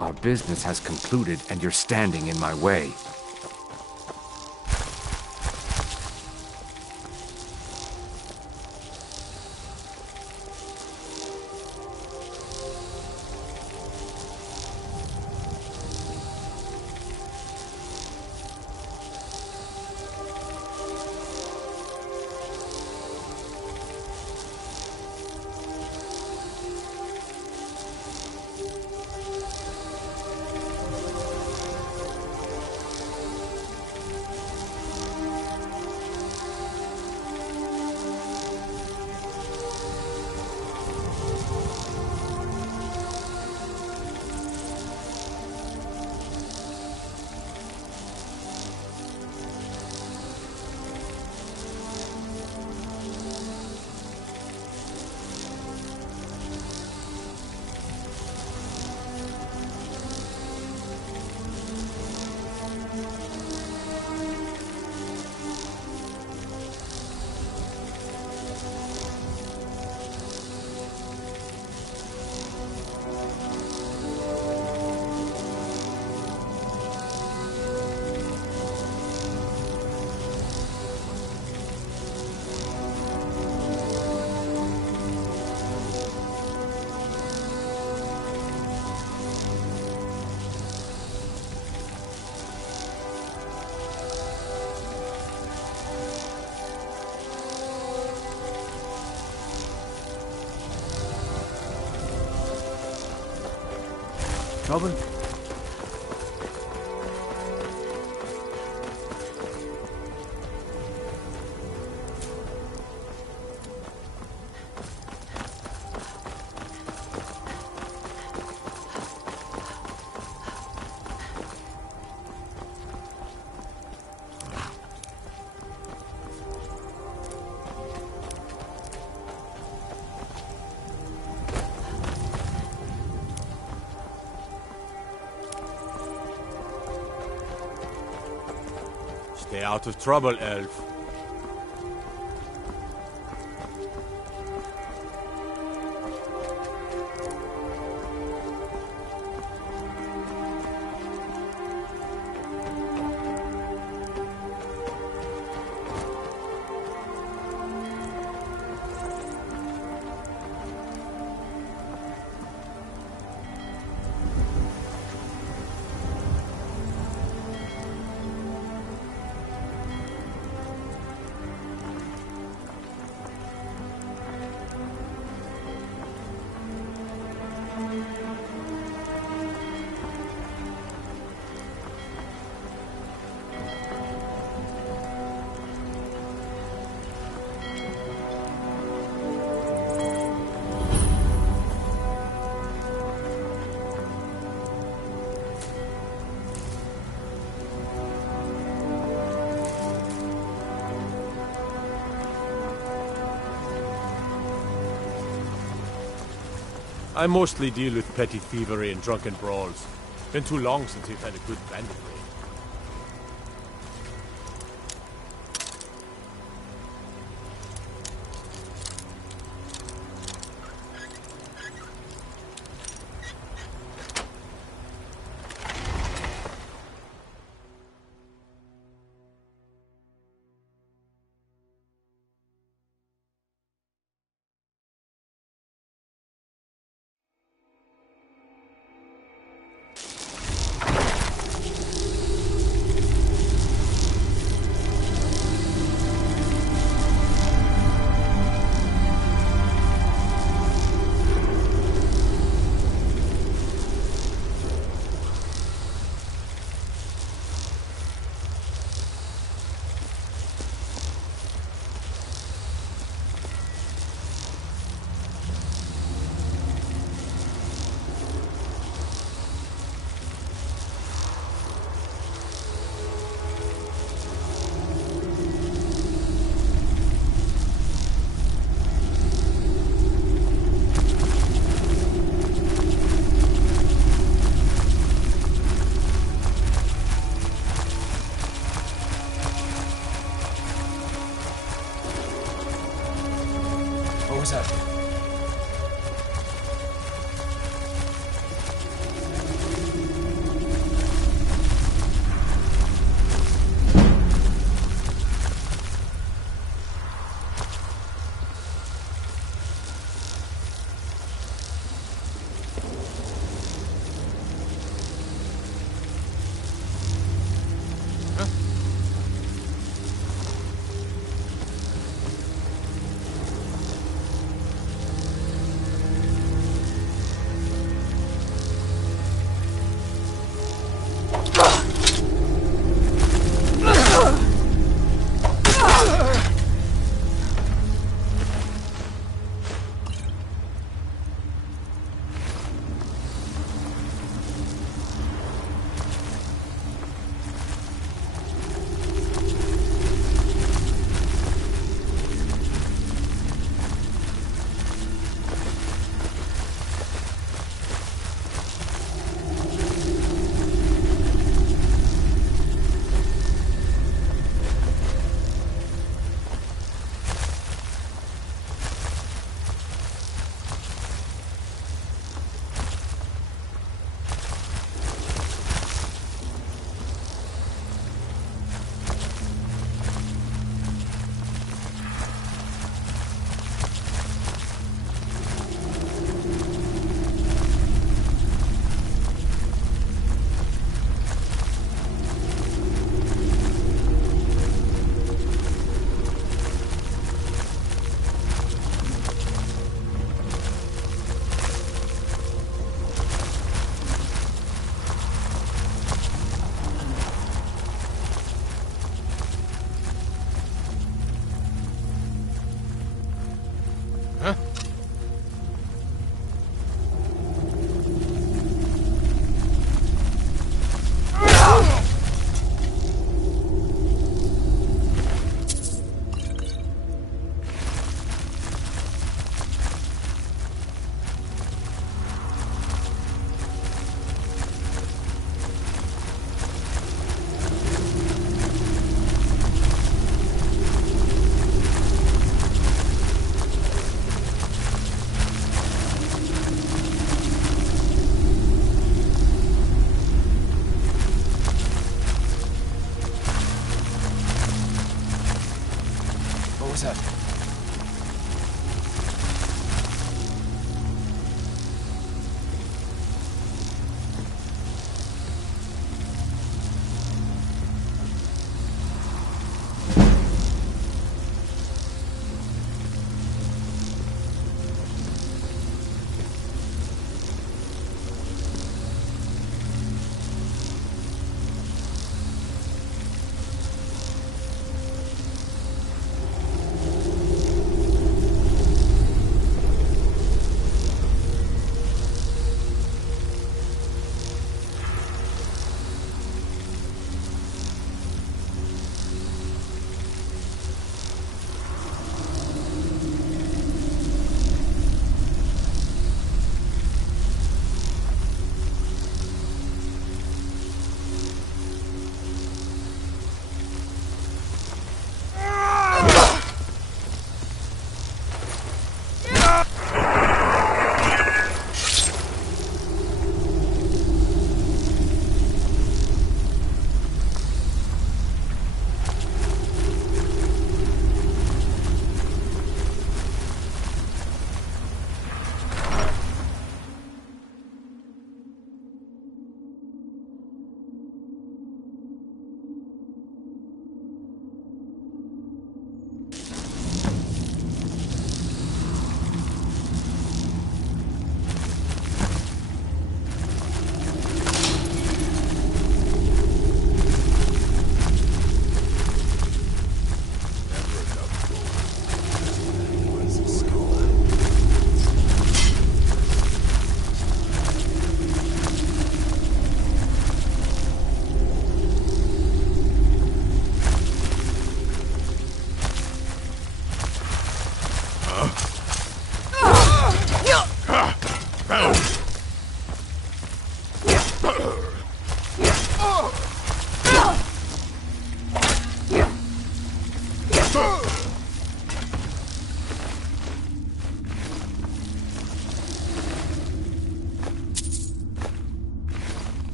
Our business has concluded, and you're standing in my way. Trouble? Stay out of trouble, elf. I mostly deal with petty thievery and drunken brawls. Been too long since we've had a good bandit raid.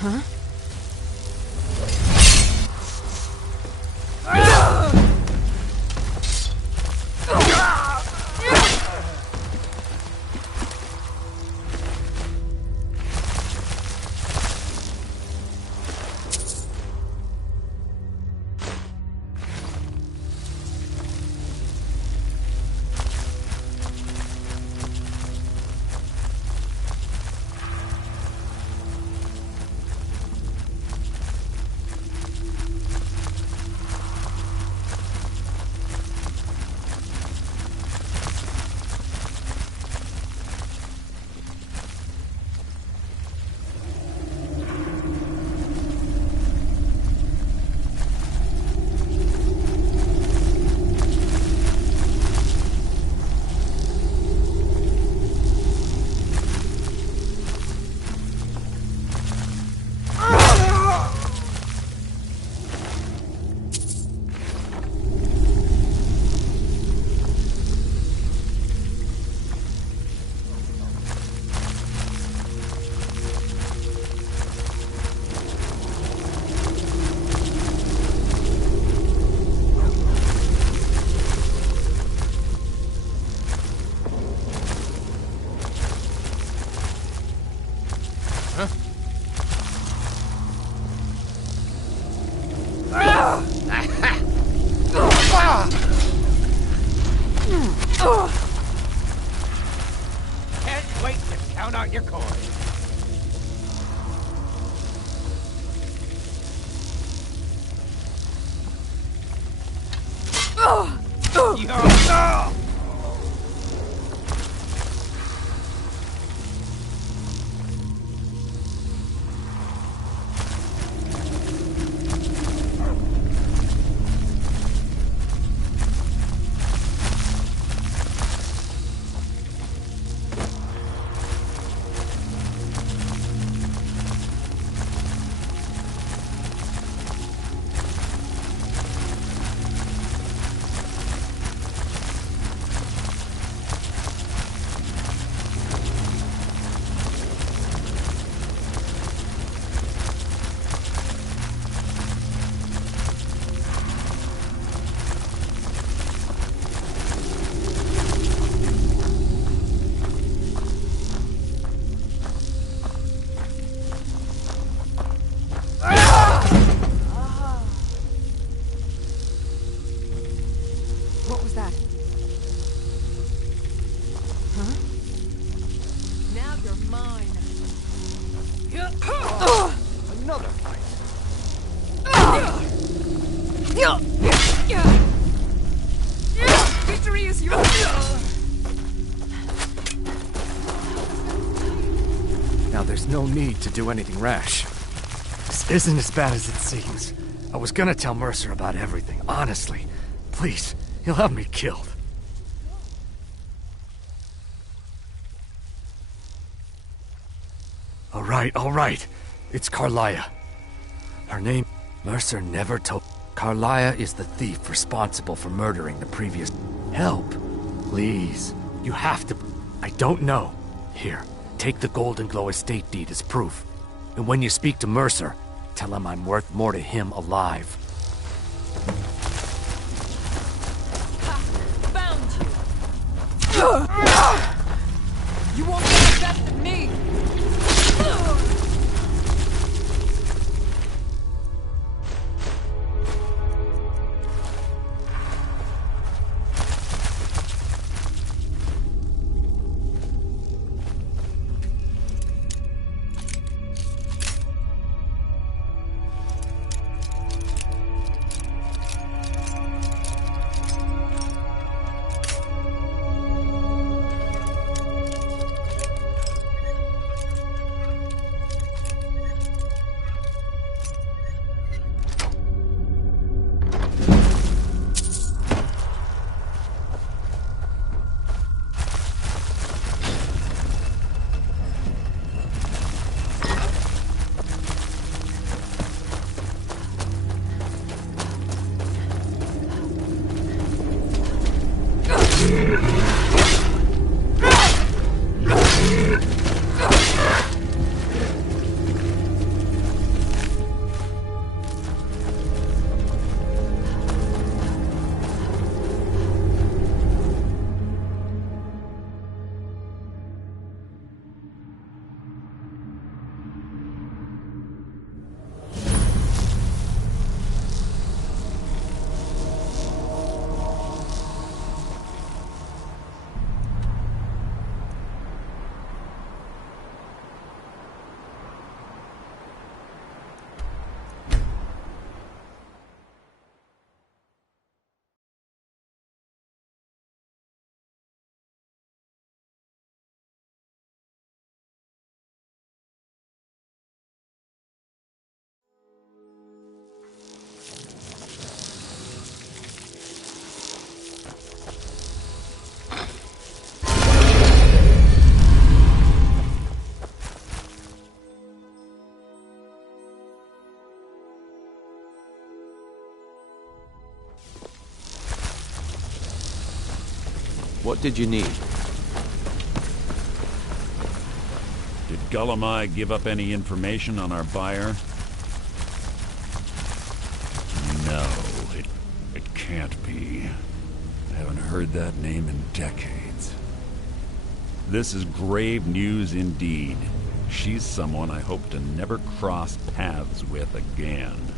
Huh? Can't wait to count out your coins. What was that? Huh? Now you're mine. Another fight. Victory is yours. Now there's no need to do anything rash. This isn't as bad as it seems. I was gonna tell Mercer about everything, honestly. Please, he'll have me killed. All right. It's Carlia. Her name... Mercer never told... Carlia is the thief responsible for murdering the previous... Help. Please. You have to... I don't know. Here, take the Golden Glow estate deed as proof. And when you speak to Mercer, tell him I'm worth more to him alive. Found you. You won't get the best of me. What did you need? Did Gullamai give up any information on our buyer? No, it can't be. I haven't heard that name in decades. This is grave news indeed. She's someone I hope to never cross paths with again.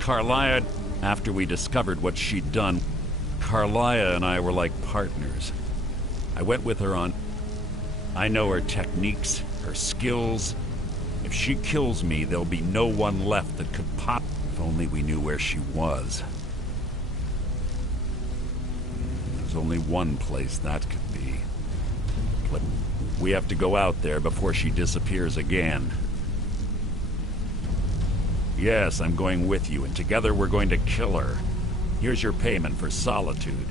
Carlia, after we discovered what she'd done, Carlia and I were like partners. I went with her on... I know her techniques, her skills. If she kills me, there'll be no one left that could pop... If only we knew where she was. There's only one place that could be. But we have to go out there before she disappears again. Yes, I'm going with you, and together we're going to kill her. Here's your payment for solitude.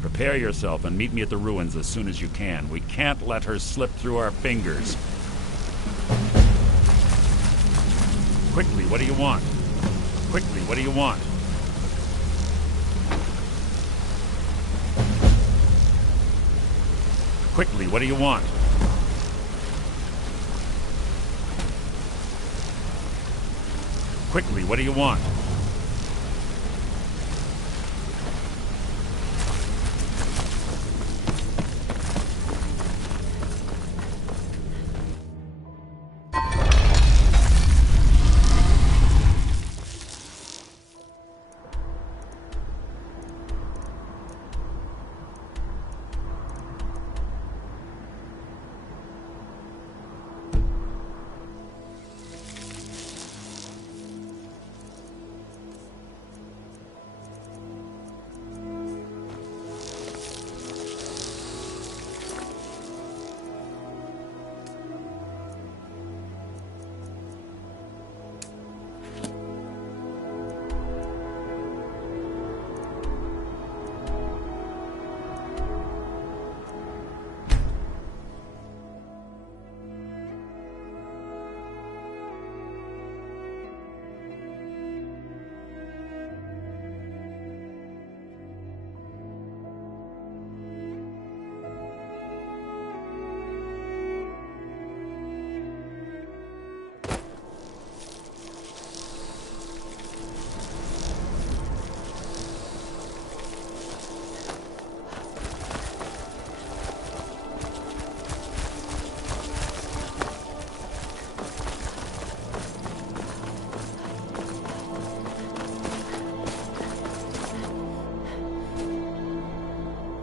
Prepare yourself and meet me at the ruins as soon as you can. We can't let her slip through our fingers. Quickly, what do you want? Quickly, what do you want? Quickly, what do you want? Quickly, what do you want?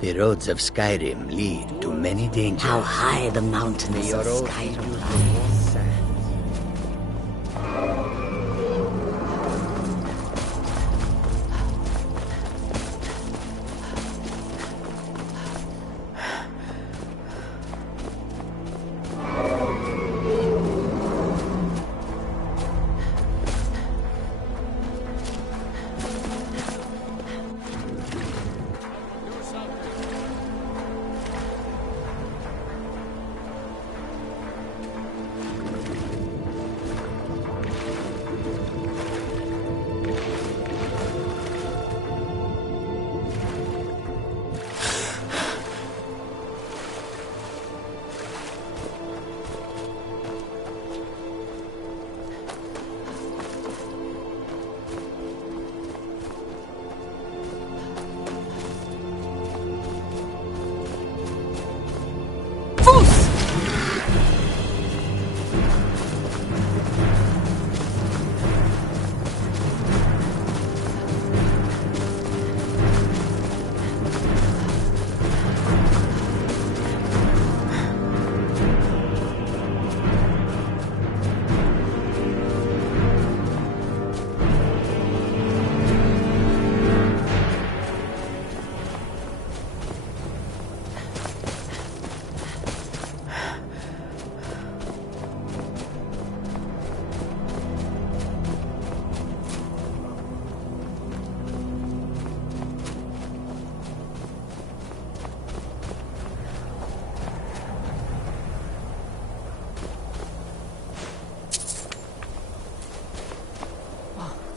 The roads of Skyrim lead to many dangers. How high the mountains of Skyrim lie.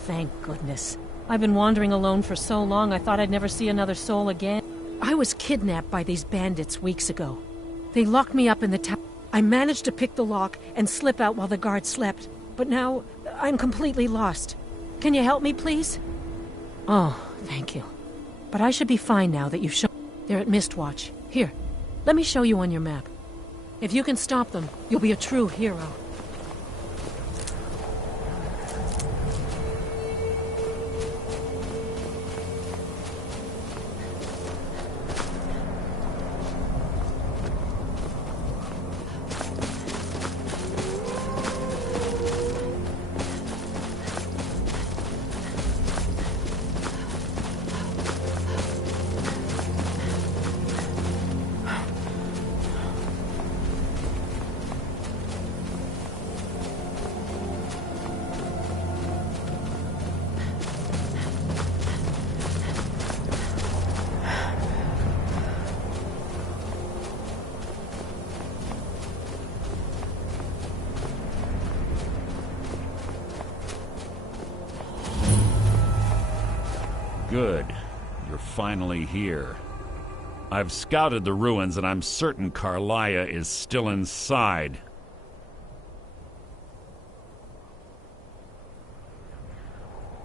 Thank goodness. I've been wandering alone for so long, I thought I'd never see another soul again. I was kidnapped by these bandits weeks ago. They locked me up in the tower. I managed to pick the lock and slip out while the guards slept, but now I'm completely lost. Can you help me, please? Oh, thank you. But I should be fine now that you've shown... They're at Mistwatch. Here, let me show you on your map. If you can stop them, you'll be a true hero. Good. You're finally here. I've scouted the ruins, and I'm certain Carlia is still inside.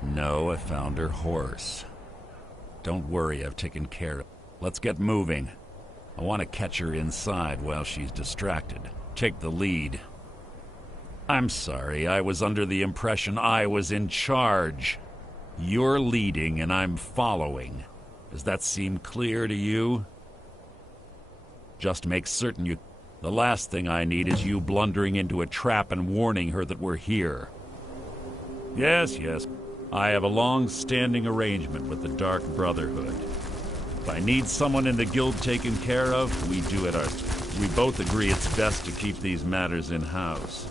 No, I found her horse. Don't worry, I've taken care of it. Let's get moving. I want to catch her inside while she's distracted. Take the lead. I'm sorry, I was under the impression I was in charge. You're leading and I'm following. Does that seem clear to you? Just make certain you... The last thing I need is you blundering into a trap and warning her that we're here. Yes, yes. I have a long-standing arrangement with the Dark Brotherhood. If I need someone in the guild taken care of, we do it ourselves. We both agree it's best to keep these matters in-house.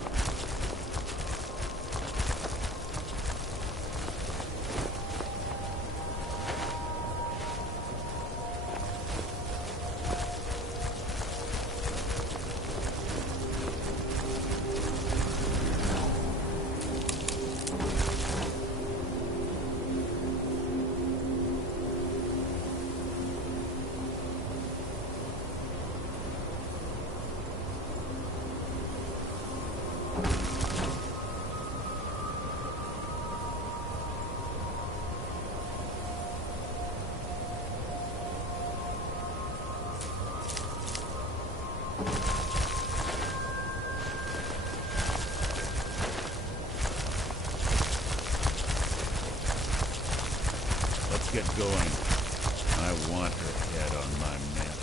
Get going. I want her head on my mantle.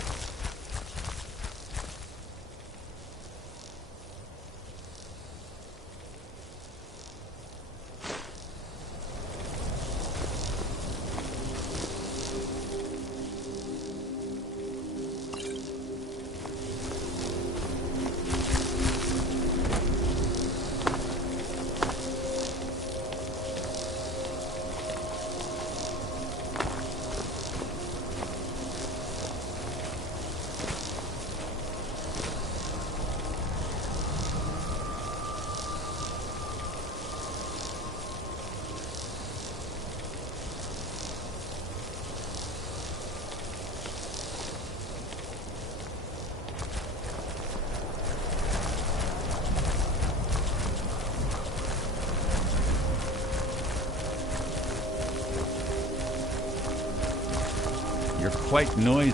You're quite noisy.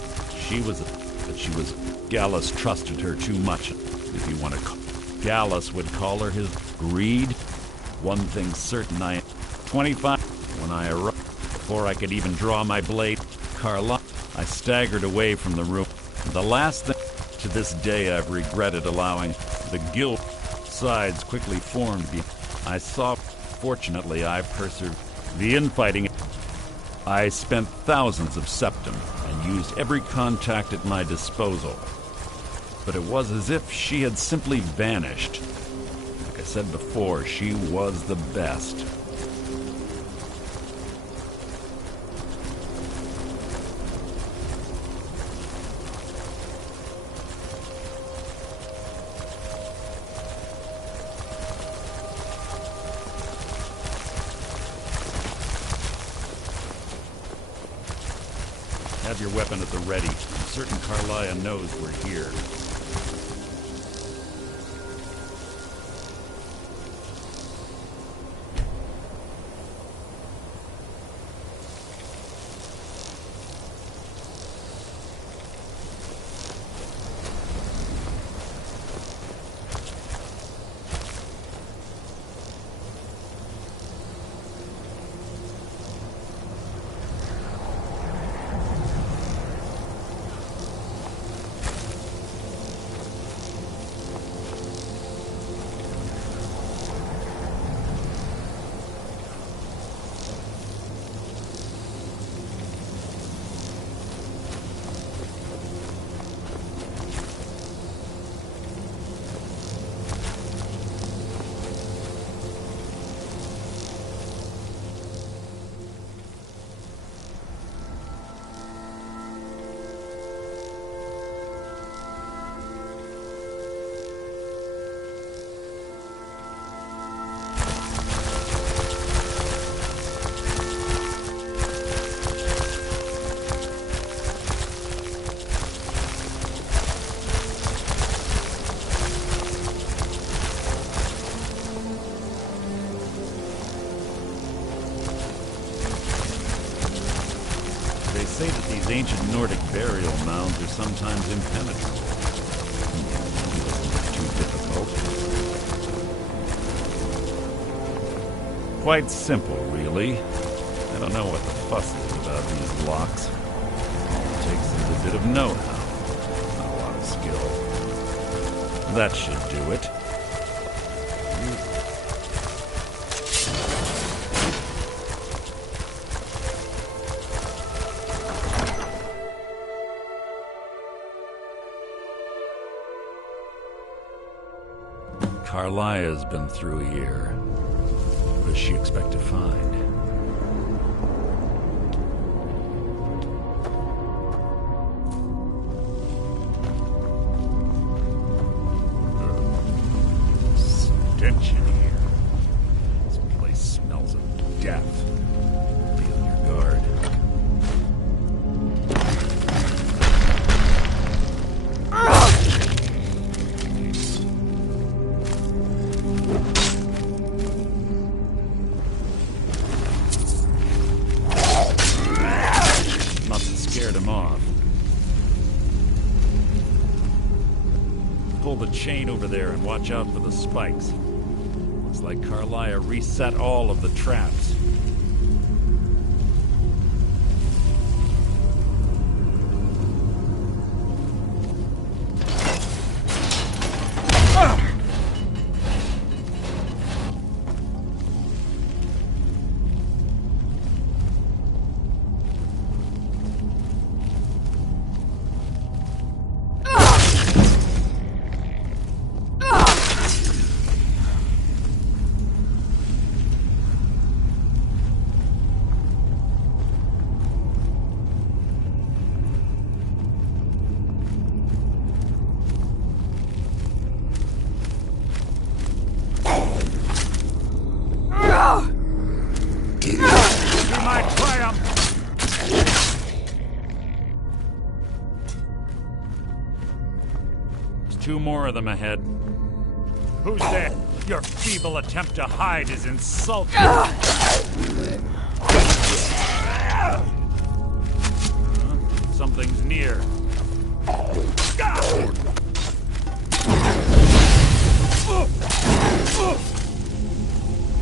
Gallus trusted her too much, if you want to call. Gallus would call her his greed. One thing's certain, 25 when I arrived, before I could even draw my blade, Carla, I staggered away from the room. The last thing to this day I've regretted allowing the guild sides quickly formed. I saw, fortunately, I persevered. The infighting. I spent thousands of septum and used every contact at my disposal. But it was as if she had simply vanished. Like I said before, she was the best. Have your weapon at the ready. I'm certain Carlia knows we're here. They say that these ancient Nordic burial mounds are sometimes impenetrable. Too difficult. Quite simple, really. I don't know what the fuss is about these locks. All it takes is a bit of know-how. Not a lot of skill. That should do it. Carlia's been through here. What does she expect to find? Stench in here. This place smells of death. Be on your guard. Scared him off. Pull the chain over there and watch out for the spikes. Looks like Carlia reset all of the traps. Two more of them ahead. Who's there? Your feeble attempt to hide is insulting. Something's near.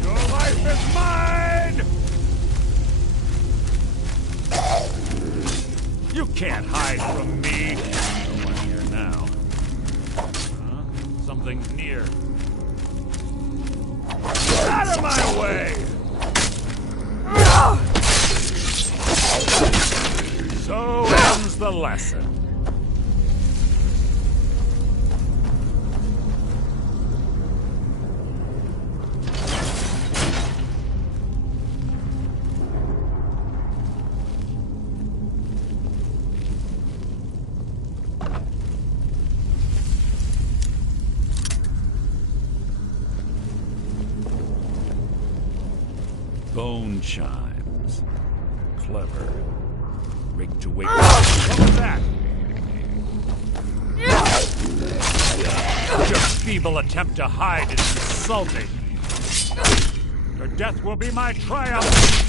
Your life is mine! You can't hide from me. No one here now. Something's near. Out of my way! So ends the lesson. Bone chimes. Clever. Rigged to wake up. What was that? Your feeble attempt to hide is insulting. Your death will be my triumph.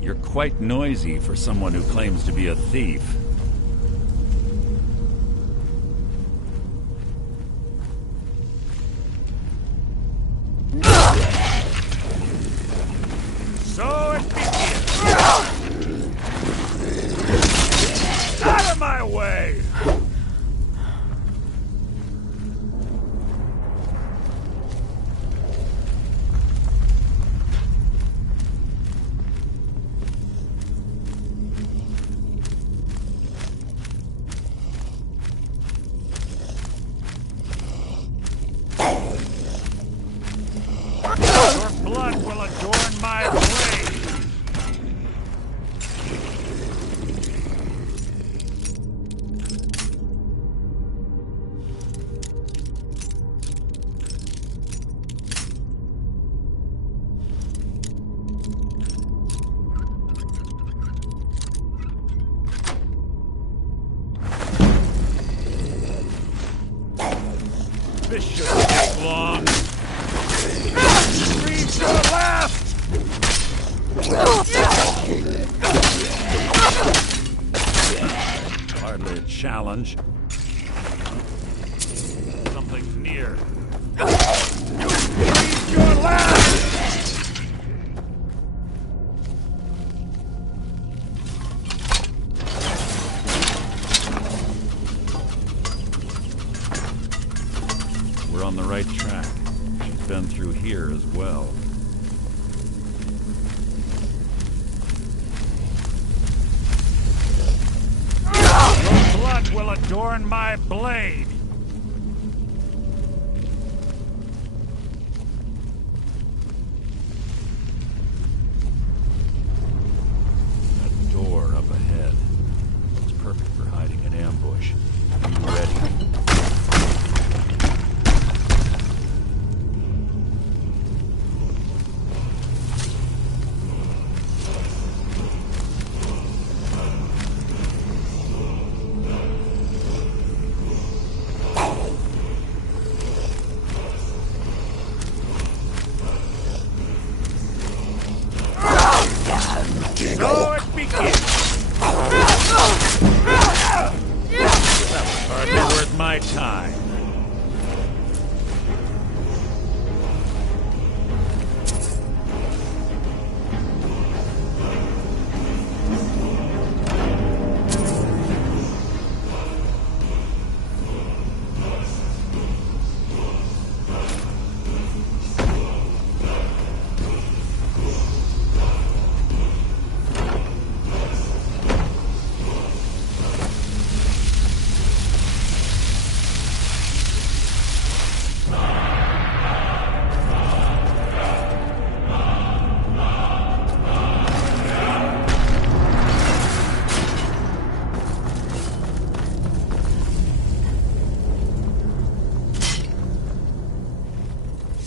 You're quite noisy for someone who claims to be a thief. So it begins. Out of my way! Your blood will adorn my blade! This shouldn't take long. Reach your last! Hardly a challenge. Something near. Reach your last! We're on the right track. She's been through here as well. Your blood will adorn my blade! That door up ahead looks perfect for hiding an ambush. Are you ready? So it begins! That was hardly worth my time.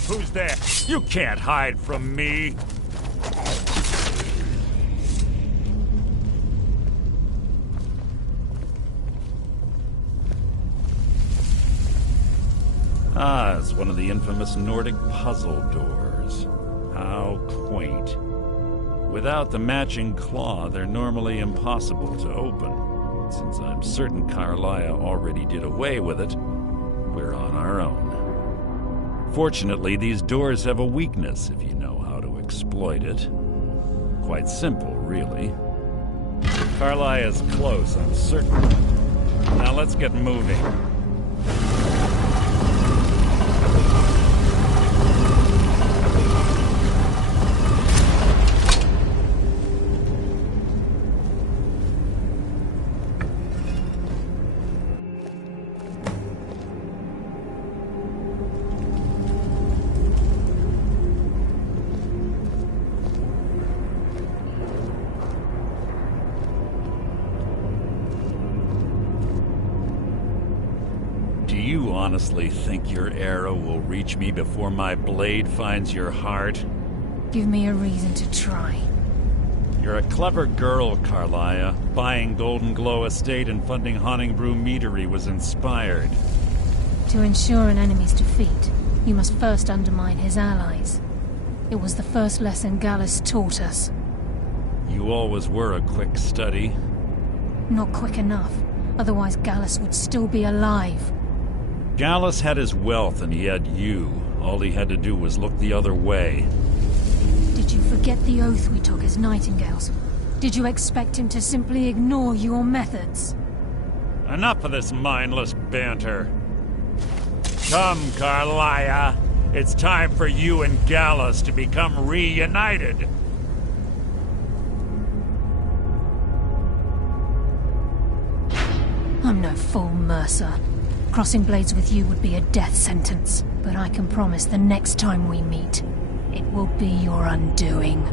Who's there? You can't hide from me! Ah, it's one of the infamous Nordic puzzle doors. How quaint. Without the matching claw, they're normally impossible to open. Since I'm certain Carlia already did away with it, we're on our own. Fortunately, these doors have a weakness if you know how to exploit it. Quite simple, really. Carlia is close, I'm certain. Now let's get moving. Honestly think your arrow will reach me before my blade finds your heart? Give me a reason to try. You're a clever girl, Carlia. Buying Golden Glow Estate and funding Haunting Brew Meadery was inspired. To ensure an enemy's defeat, you must first undermine his allies. It was the first lesson Gallus taught us. You always were a quick study. Not quick enough. Otherwise Gallus would still be alive. Gallus had his wealth and he had you. All he had to do was look the other way. Did you forget the oath we took as Nightingales? Did you expect him to simply ignore your methods? Enough of this mindless banter. Come, Carlia. It's time for you and Gallus to become reunited. I'm no fool, Mercer. Crossing blades with you would be a death sentence, but I can promise the next time we meet, it will be your undoing.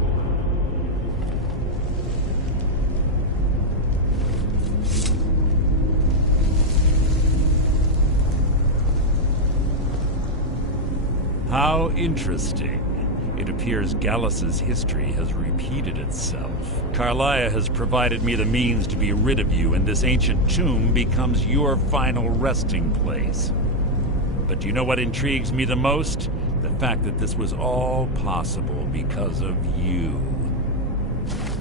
How interesting. It appears Gallus's history has repeated itself. Carlia has provided me the means to be rid of you, and this ancient tomb becomes your final resting place. But do you know what intrigues me the most? The fact that this was all possible because of you.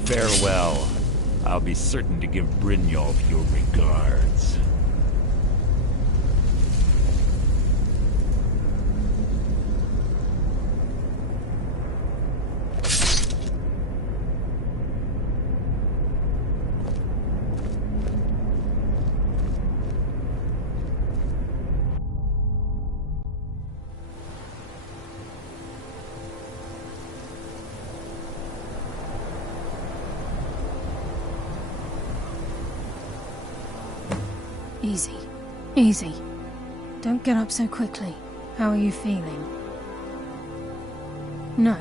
Farewell. I'll be certain to give Brynjolf your regards. Easy. Easy. Don't get up so quickly. How are you feeling? No,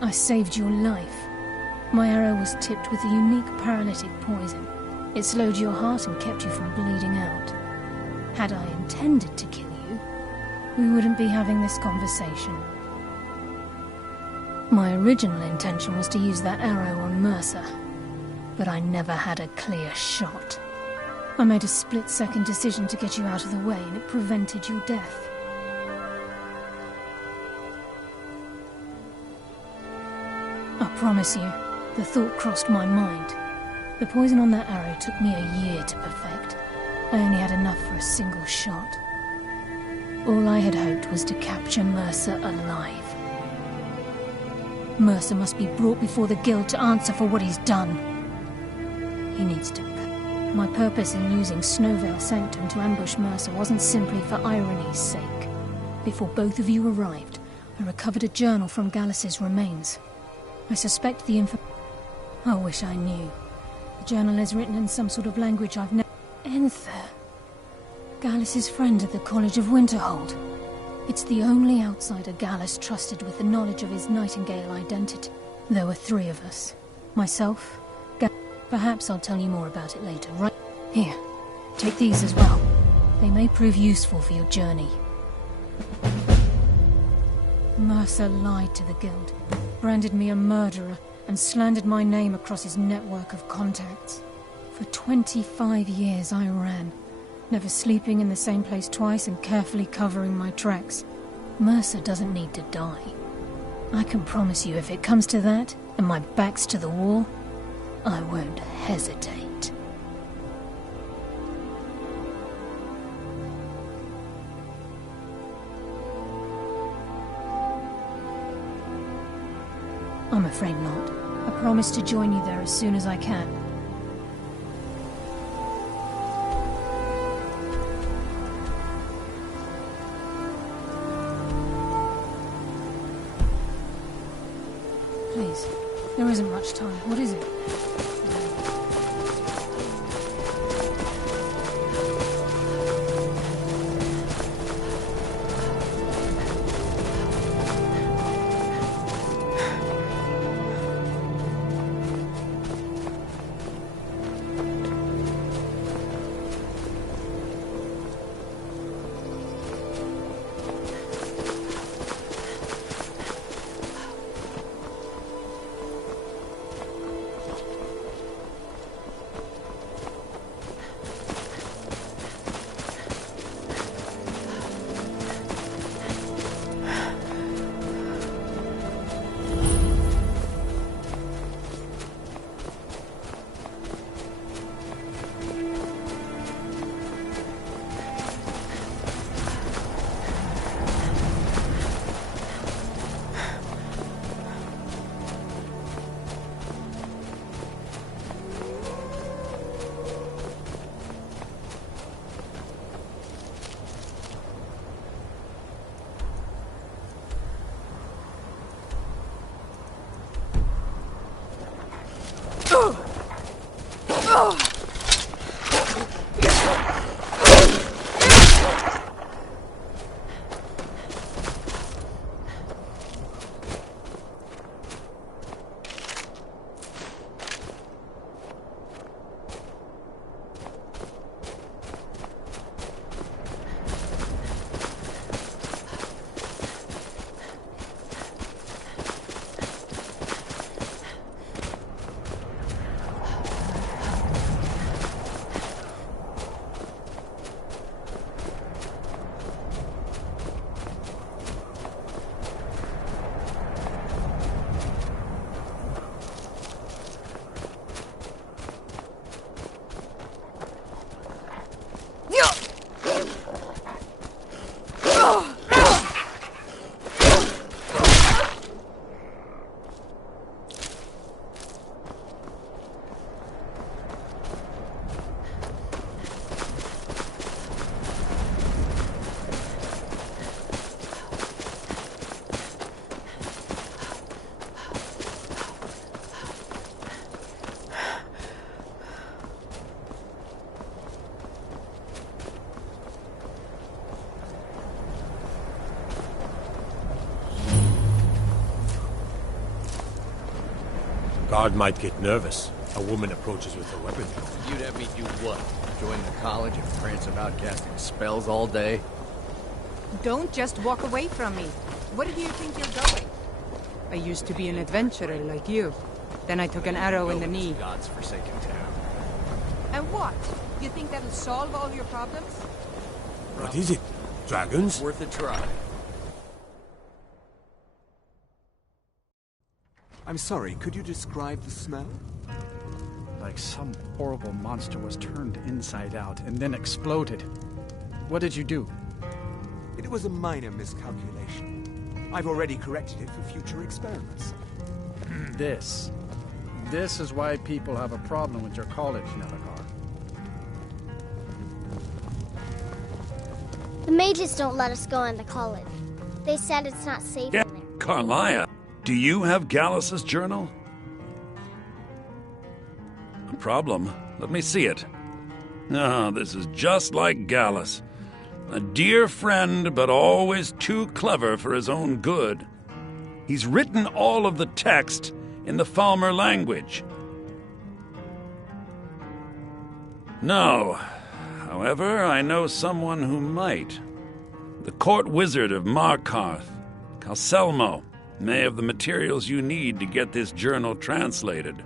I saved your life. My arrow was tipped with a unique paralytic poison. It slowed your heart and kept you from bleeding out. Had I intended to kill you, we wouldn't be having this conversation. My original intention was to use that arrow on Mercer, but I never had a clear shot. I made a split-second decision to get you out of the way, and it prevented your death. I promise you, the thought crossed my mind. The poison on that arrow took me a year to perfect. I only had enough for a single shot. All I had hoped was to capture Mercer alive. Mercer must be brought before the Guild to answer for what he's done. He needs to... My purpose in using Snowvale Sanctum to ambush Mercer wasn't simply for irony's sake. Before both of you arrived, I recovered a journal from Gallus's remains. I suspect the I wish I knew. The journal is written in some sort of language I've never... Enther. Gallus's friend at the College of Winterhold. It's the only outsider Gallus trusted with the knowledge of his Nightingale identity. There were 3 of us. Myself, Perhaps I'll tell you more about it later, right? Here, take these as well. They may prove useful for your journey. Mercer lied to the Guild, branded me a murderer, and slandered my name across his network of contacts. For 25 years I ran, never sleeping in the same place twice and carefully covering my tracks. Mercer doesn't need to die. I can promise you, if it comes to that, and my back's to the wall, I won't hesitate. I'm afraid not. I promise to join you there as soon as I can. Please, there isn't much time. What is it? Guard might get nervous. A woman approaches with a weapon. You'd have me do what? Join the college and prance about casting spells all day? Don't just walk away from me. Where do you think you're going? I used to be an adventurer like you. Then I took an arrow in the knee. God's forsaken town. And what? You think that'll solve all your problems? What is it? Dragons? Worth a try. I'm sorry, could you describe the smell? Like some horrible monster was turned inside out and then exploded. What did you do? It was a minor miscalculation. I've already corrected it for future experiments. This is why people have a problem with your college, Nelagar. The mages don't let us go into college. They said it's not safe in there. Carlia, do you have Gallus's journal? A problem? Let me see it. Ah, this is just like Gallus. A dear friend, but always too clever for his own good. He's written all of the text in the Falmer language. No. However, I know someone who might. The court wizard of Markarth. Calselmo may have the materials you need to get this journal translated.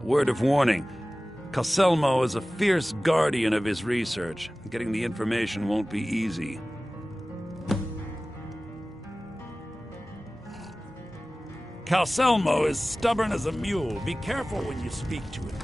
A word of warning. Calselmo is a fierce guardian of his research. Getting the information won't be easy. Calselmo is stubborn as a mule. Be careful when you speak to him.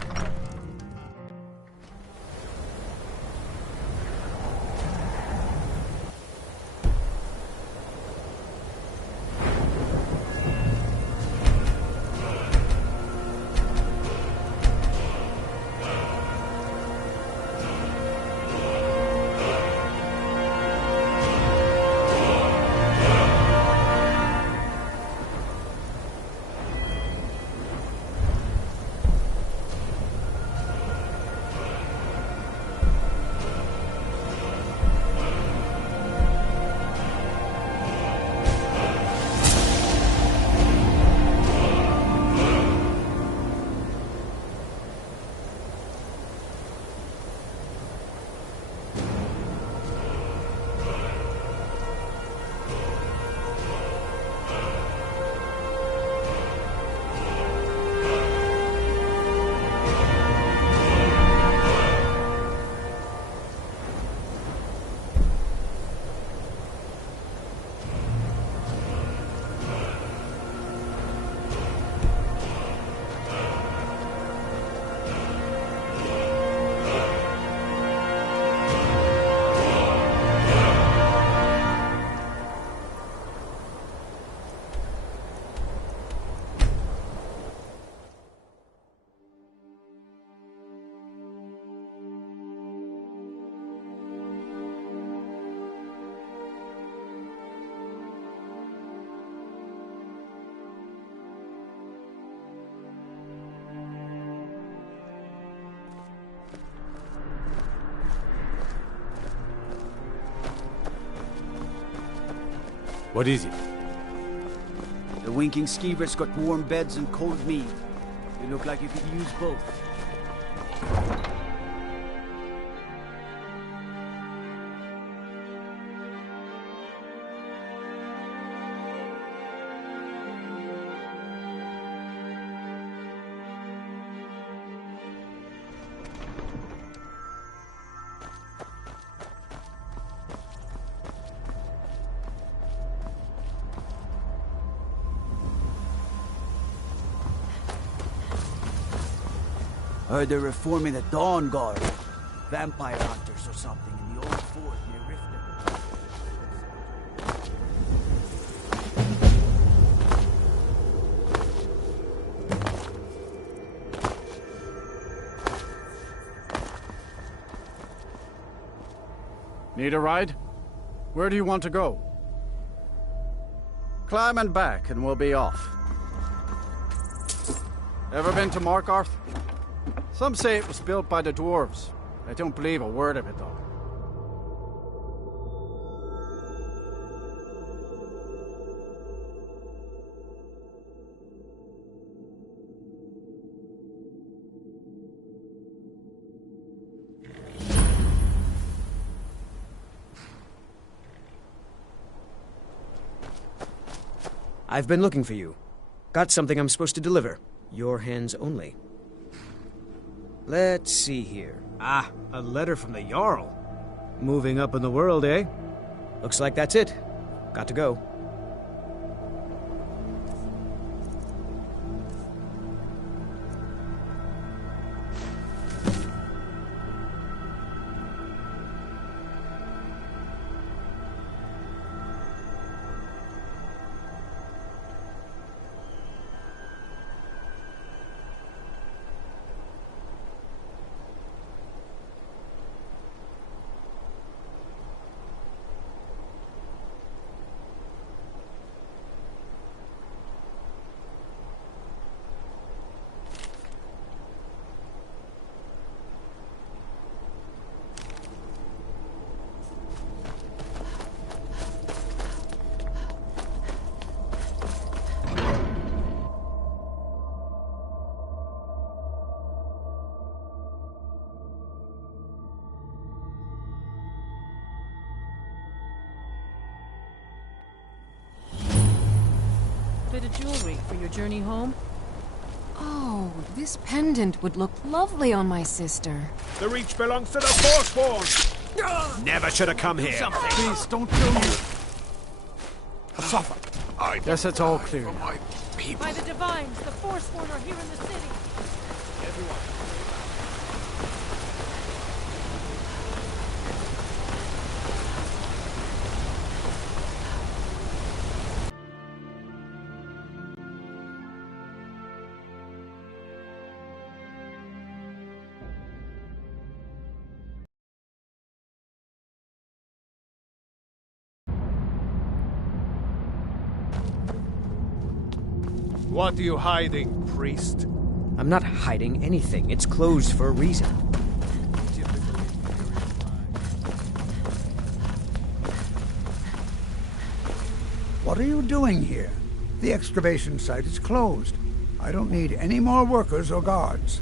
What is it? The winking skeever's got warm beds and cold meat. You look like you could use both. Heard they're reforming the Dawn Guard. Vampire hunters or something in the old fort near Riften. Need a ride? Where do you want to go? Climb and back and we'll be off. Ever been to Markarth? Some say it was built by the dwarves. I don't believe a word of it, though. I've been looking for you. Got something I'm supposed to deliver. Your hands only. Let's see here. Ah, a letter from the Jarl. Moving up in the world, eh? Looks like that's it. Got to go. bit of jewelry for your journey home? Oh, this pendant would look lovely on my sister. The Reach belongs to the Forsworn! Never should have come here. Please, don't kill me. Suffer. I guess it's all clear. By the Divines, the Forsworn are here in the city. Everyone. What are you hiding, priest? I'm not hiding anything. It's closed for a reason. What are you doing here? The excavation site is closed. I don't need any more workers or guards.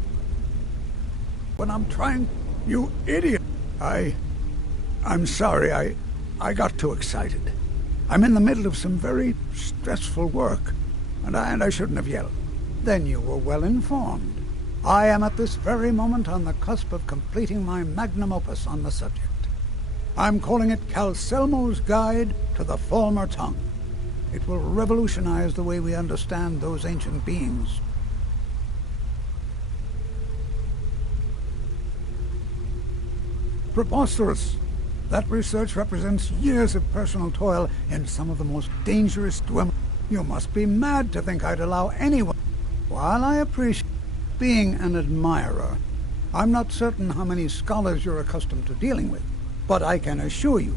When I'm trying... You idiot! I'm sorry, I got too excited. I'm in the middle of some very stressful work, and I shouldn't have yelled. Then you were well informed. I am at this very moment on the cusp of completing my magnum opus on the subject. I'm calling it Calcelmo's Guide to the Falmer Tongue. It will revolutionize the way we understand those ancient beings. Preposterous! That research represents years of personal toil in some of the most dangerous dwellings. You must be mad to think I'd allow anyone... While I appreciate being an admirer, I'm not certain how many scholars you're accustomed to dealing with, but I can assure you.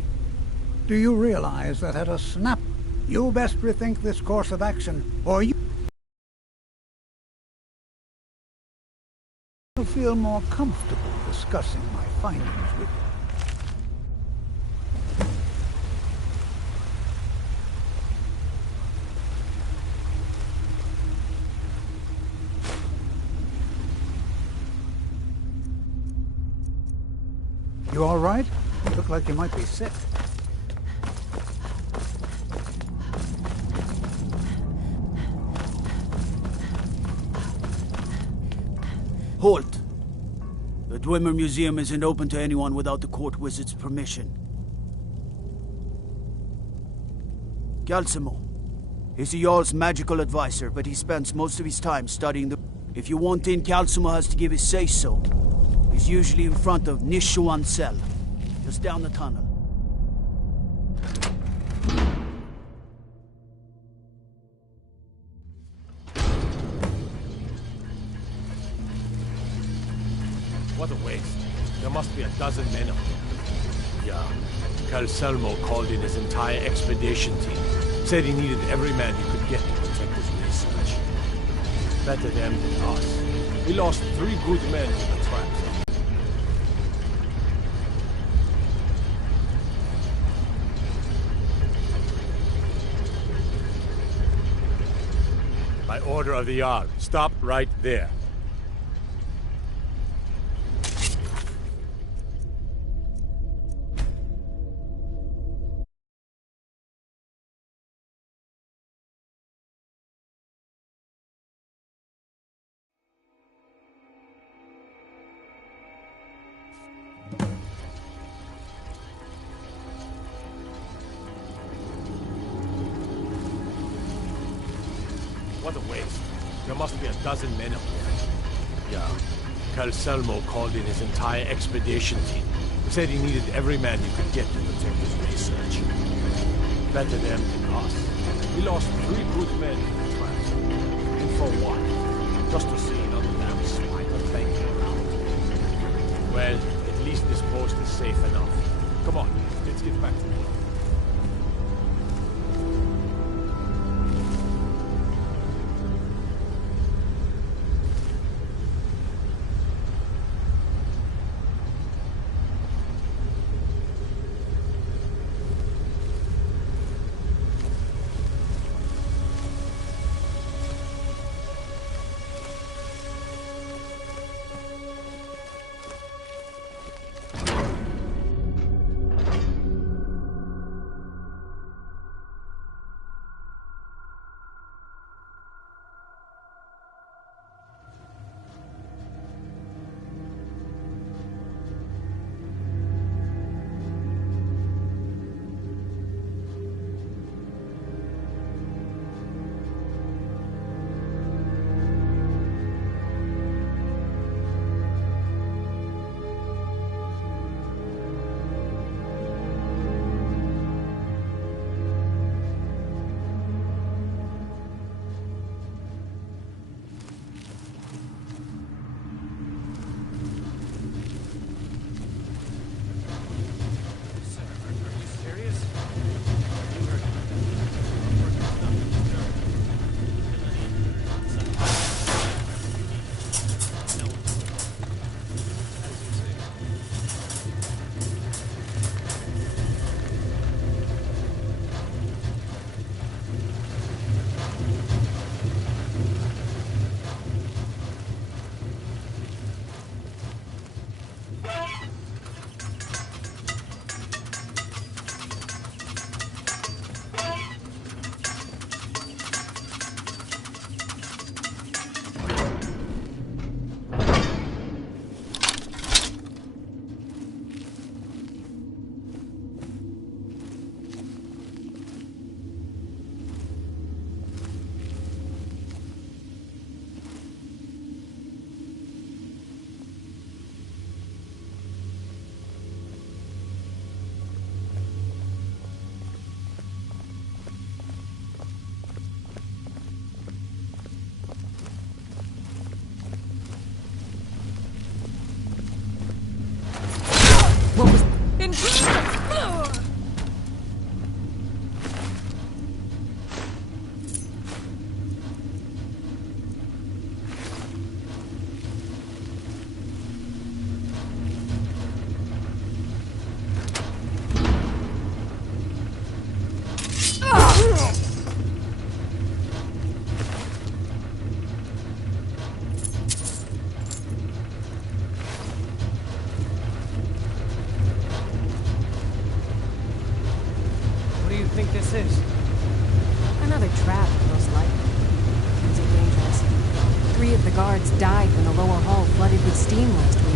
Do you realize that at a snap, you best rethink this course of action, or you will feel more comfortable discussing my findings with you. You all right? You look like you might be sick. Halt! The Dwemer Museum isn't open to anyone without the court wizard's permission. Calcelmo. He's the Jarl's magical advisor, but he spends most of his time studying the... If you want in, Calcelmo has to give his say-so. He's usually in front of Nishuan Cell, just down the tunnel. What a waste. There must be a dozen men up there. Yeah. Calcelmo called in his entire expedition team. Said he needed every man he could get to protect his research. Better them than us. We lost 3 good men to the traps. By order of the Jarl, stop right there. What a waste. There must be a dozen men up there. Yeah. Calcelmo called in his entire expedition team. Said he needed every man he could get to protect his research. Better them than us. We lost 3 good men in the traps. And for what? Just to see another damn swine thanking around. Well, at least this post is safe enough. Come on, let's get back to work. think this is? Another trap, most likely. Things are dangerous. 3 of the guards died when the lower hall flooded with steam last week.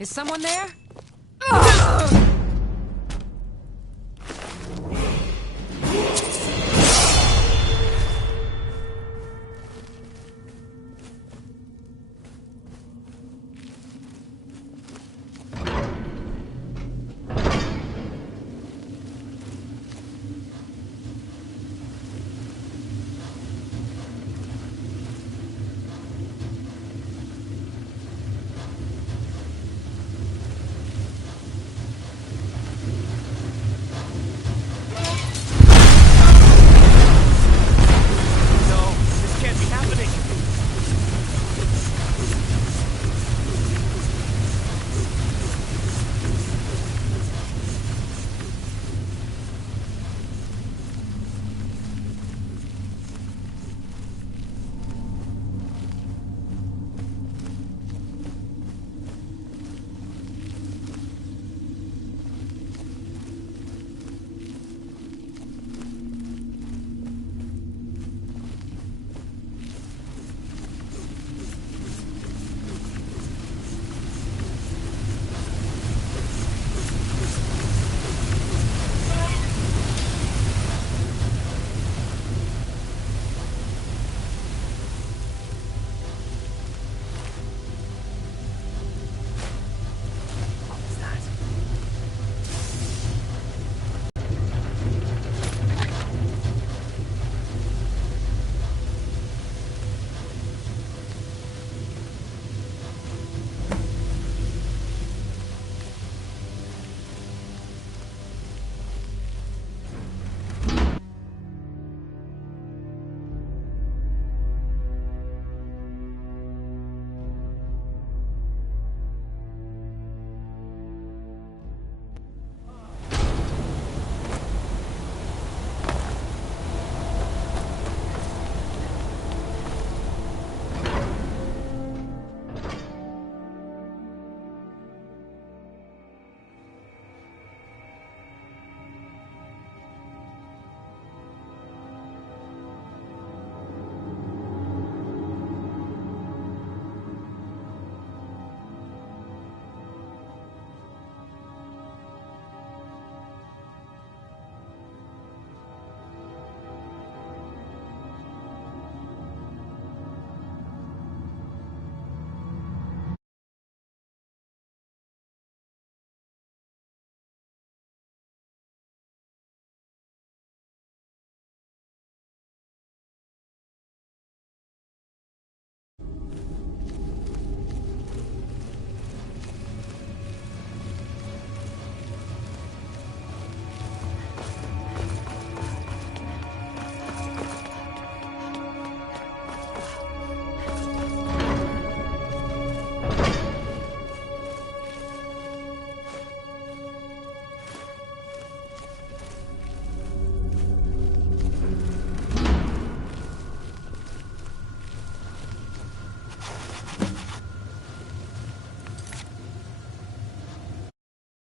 Is someone there?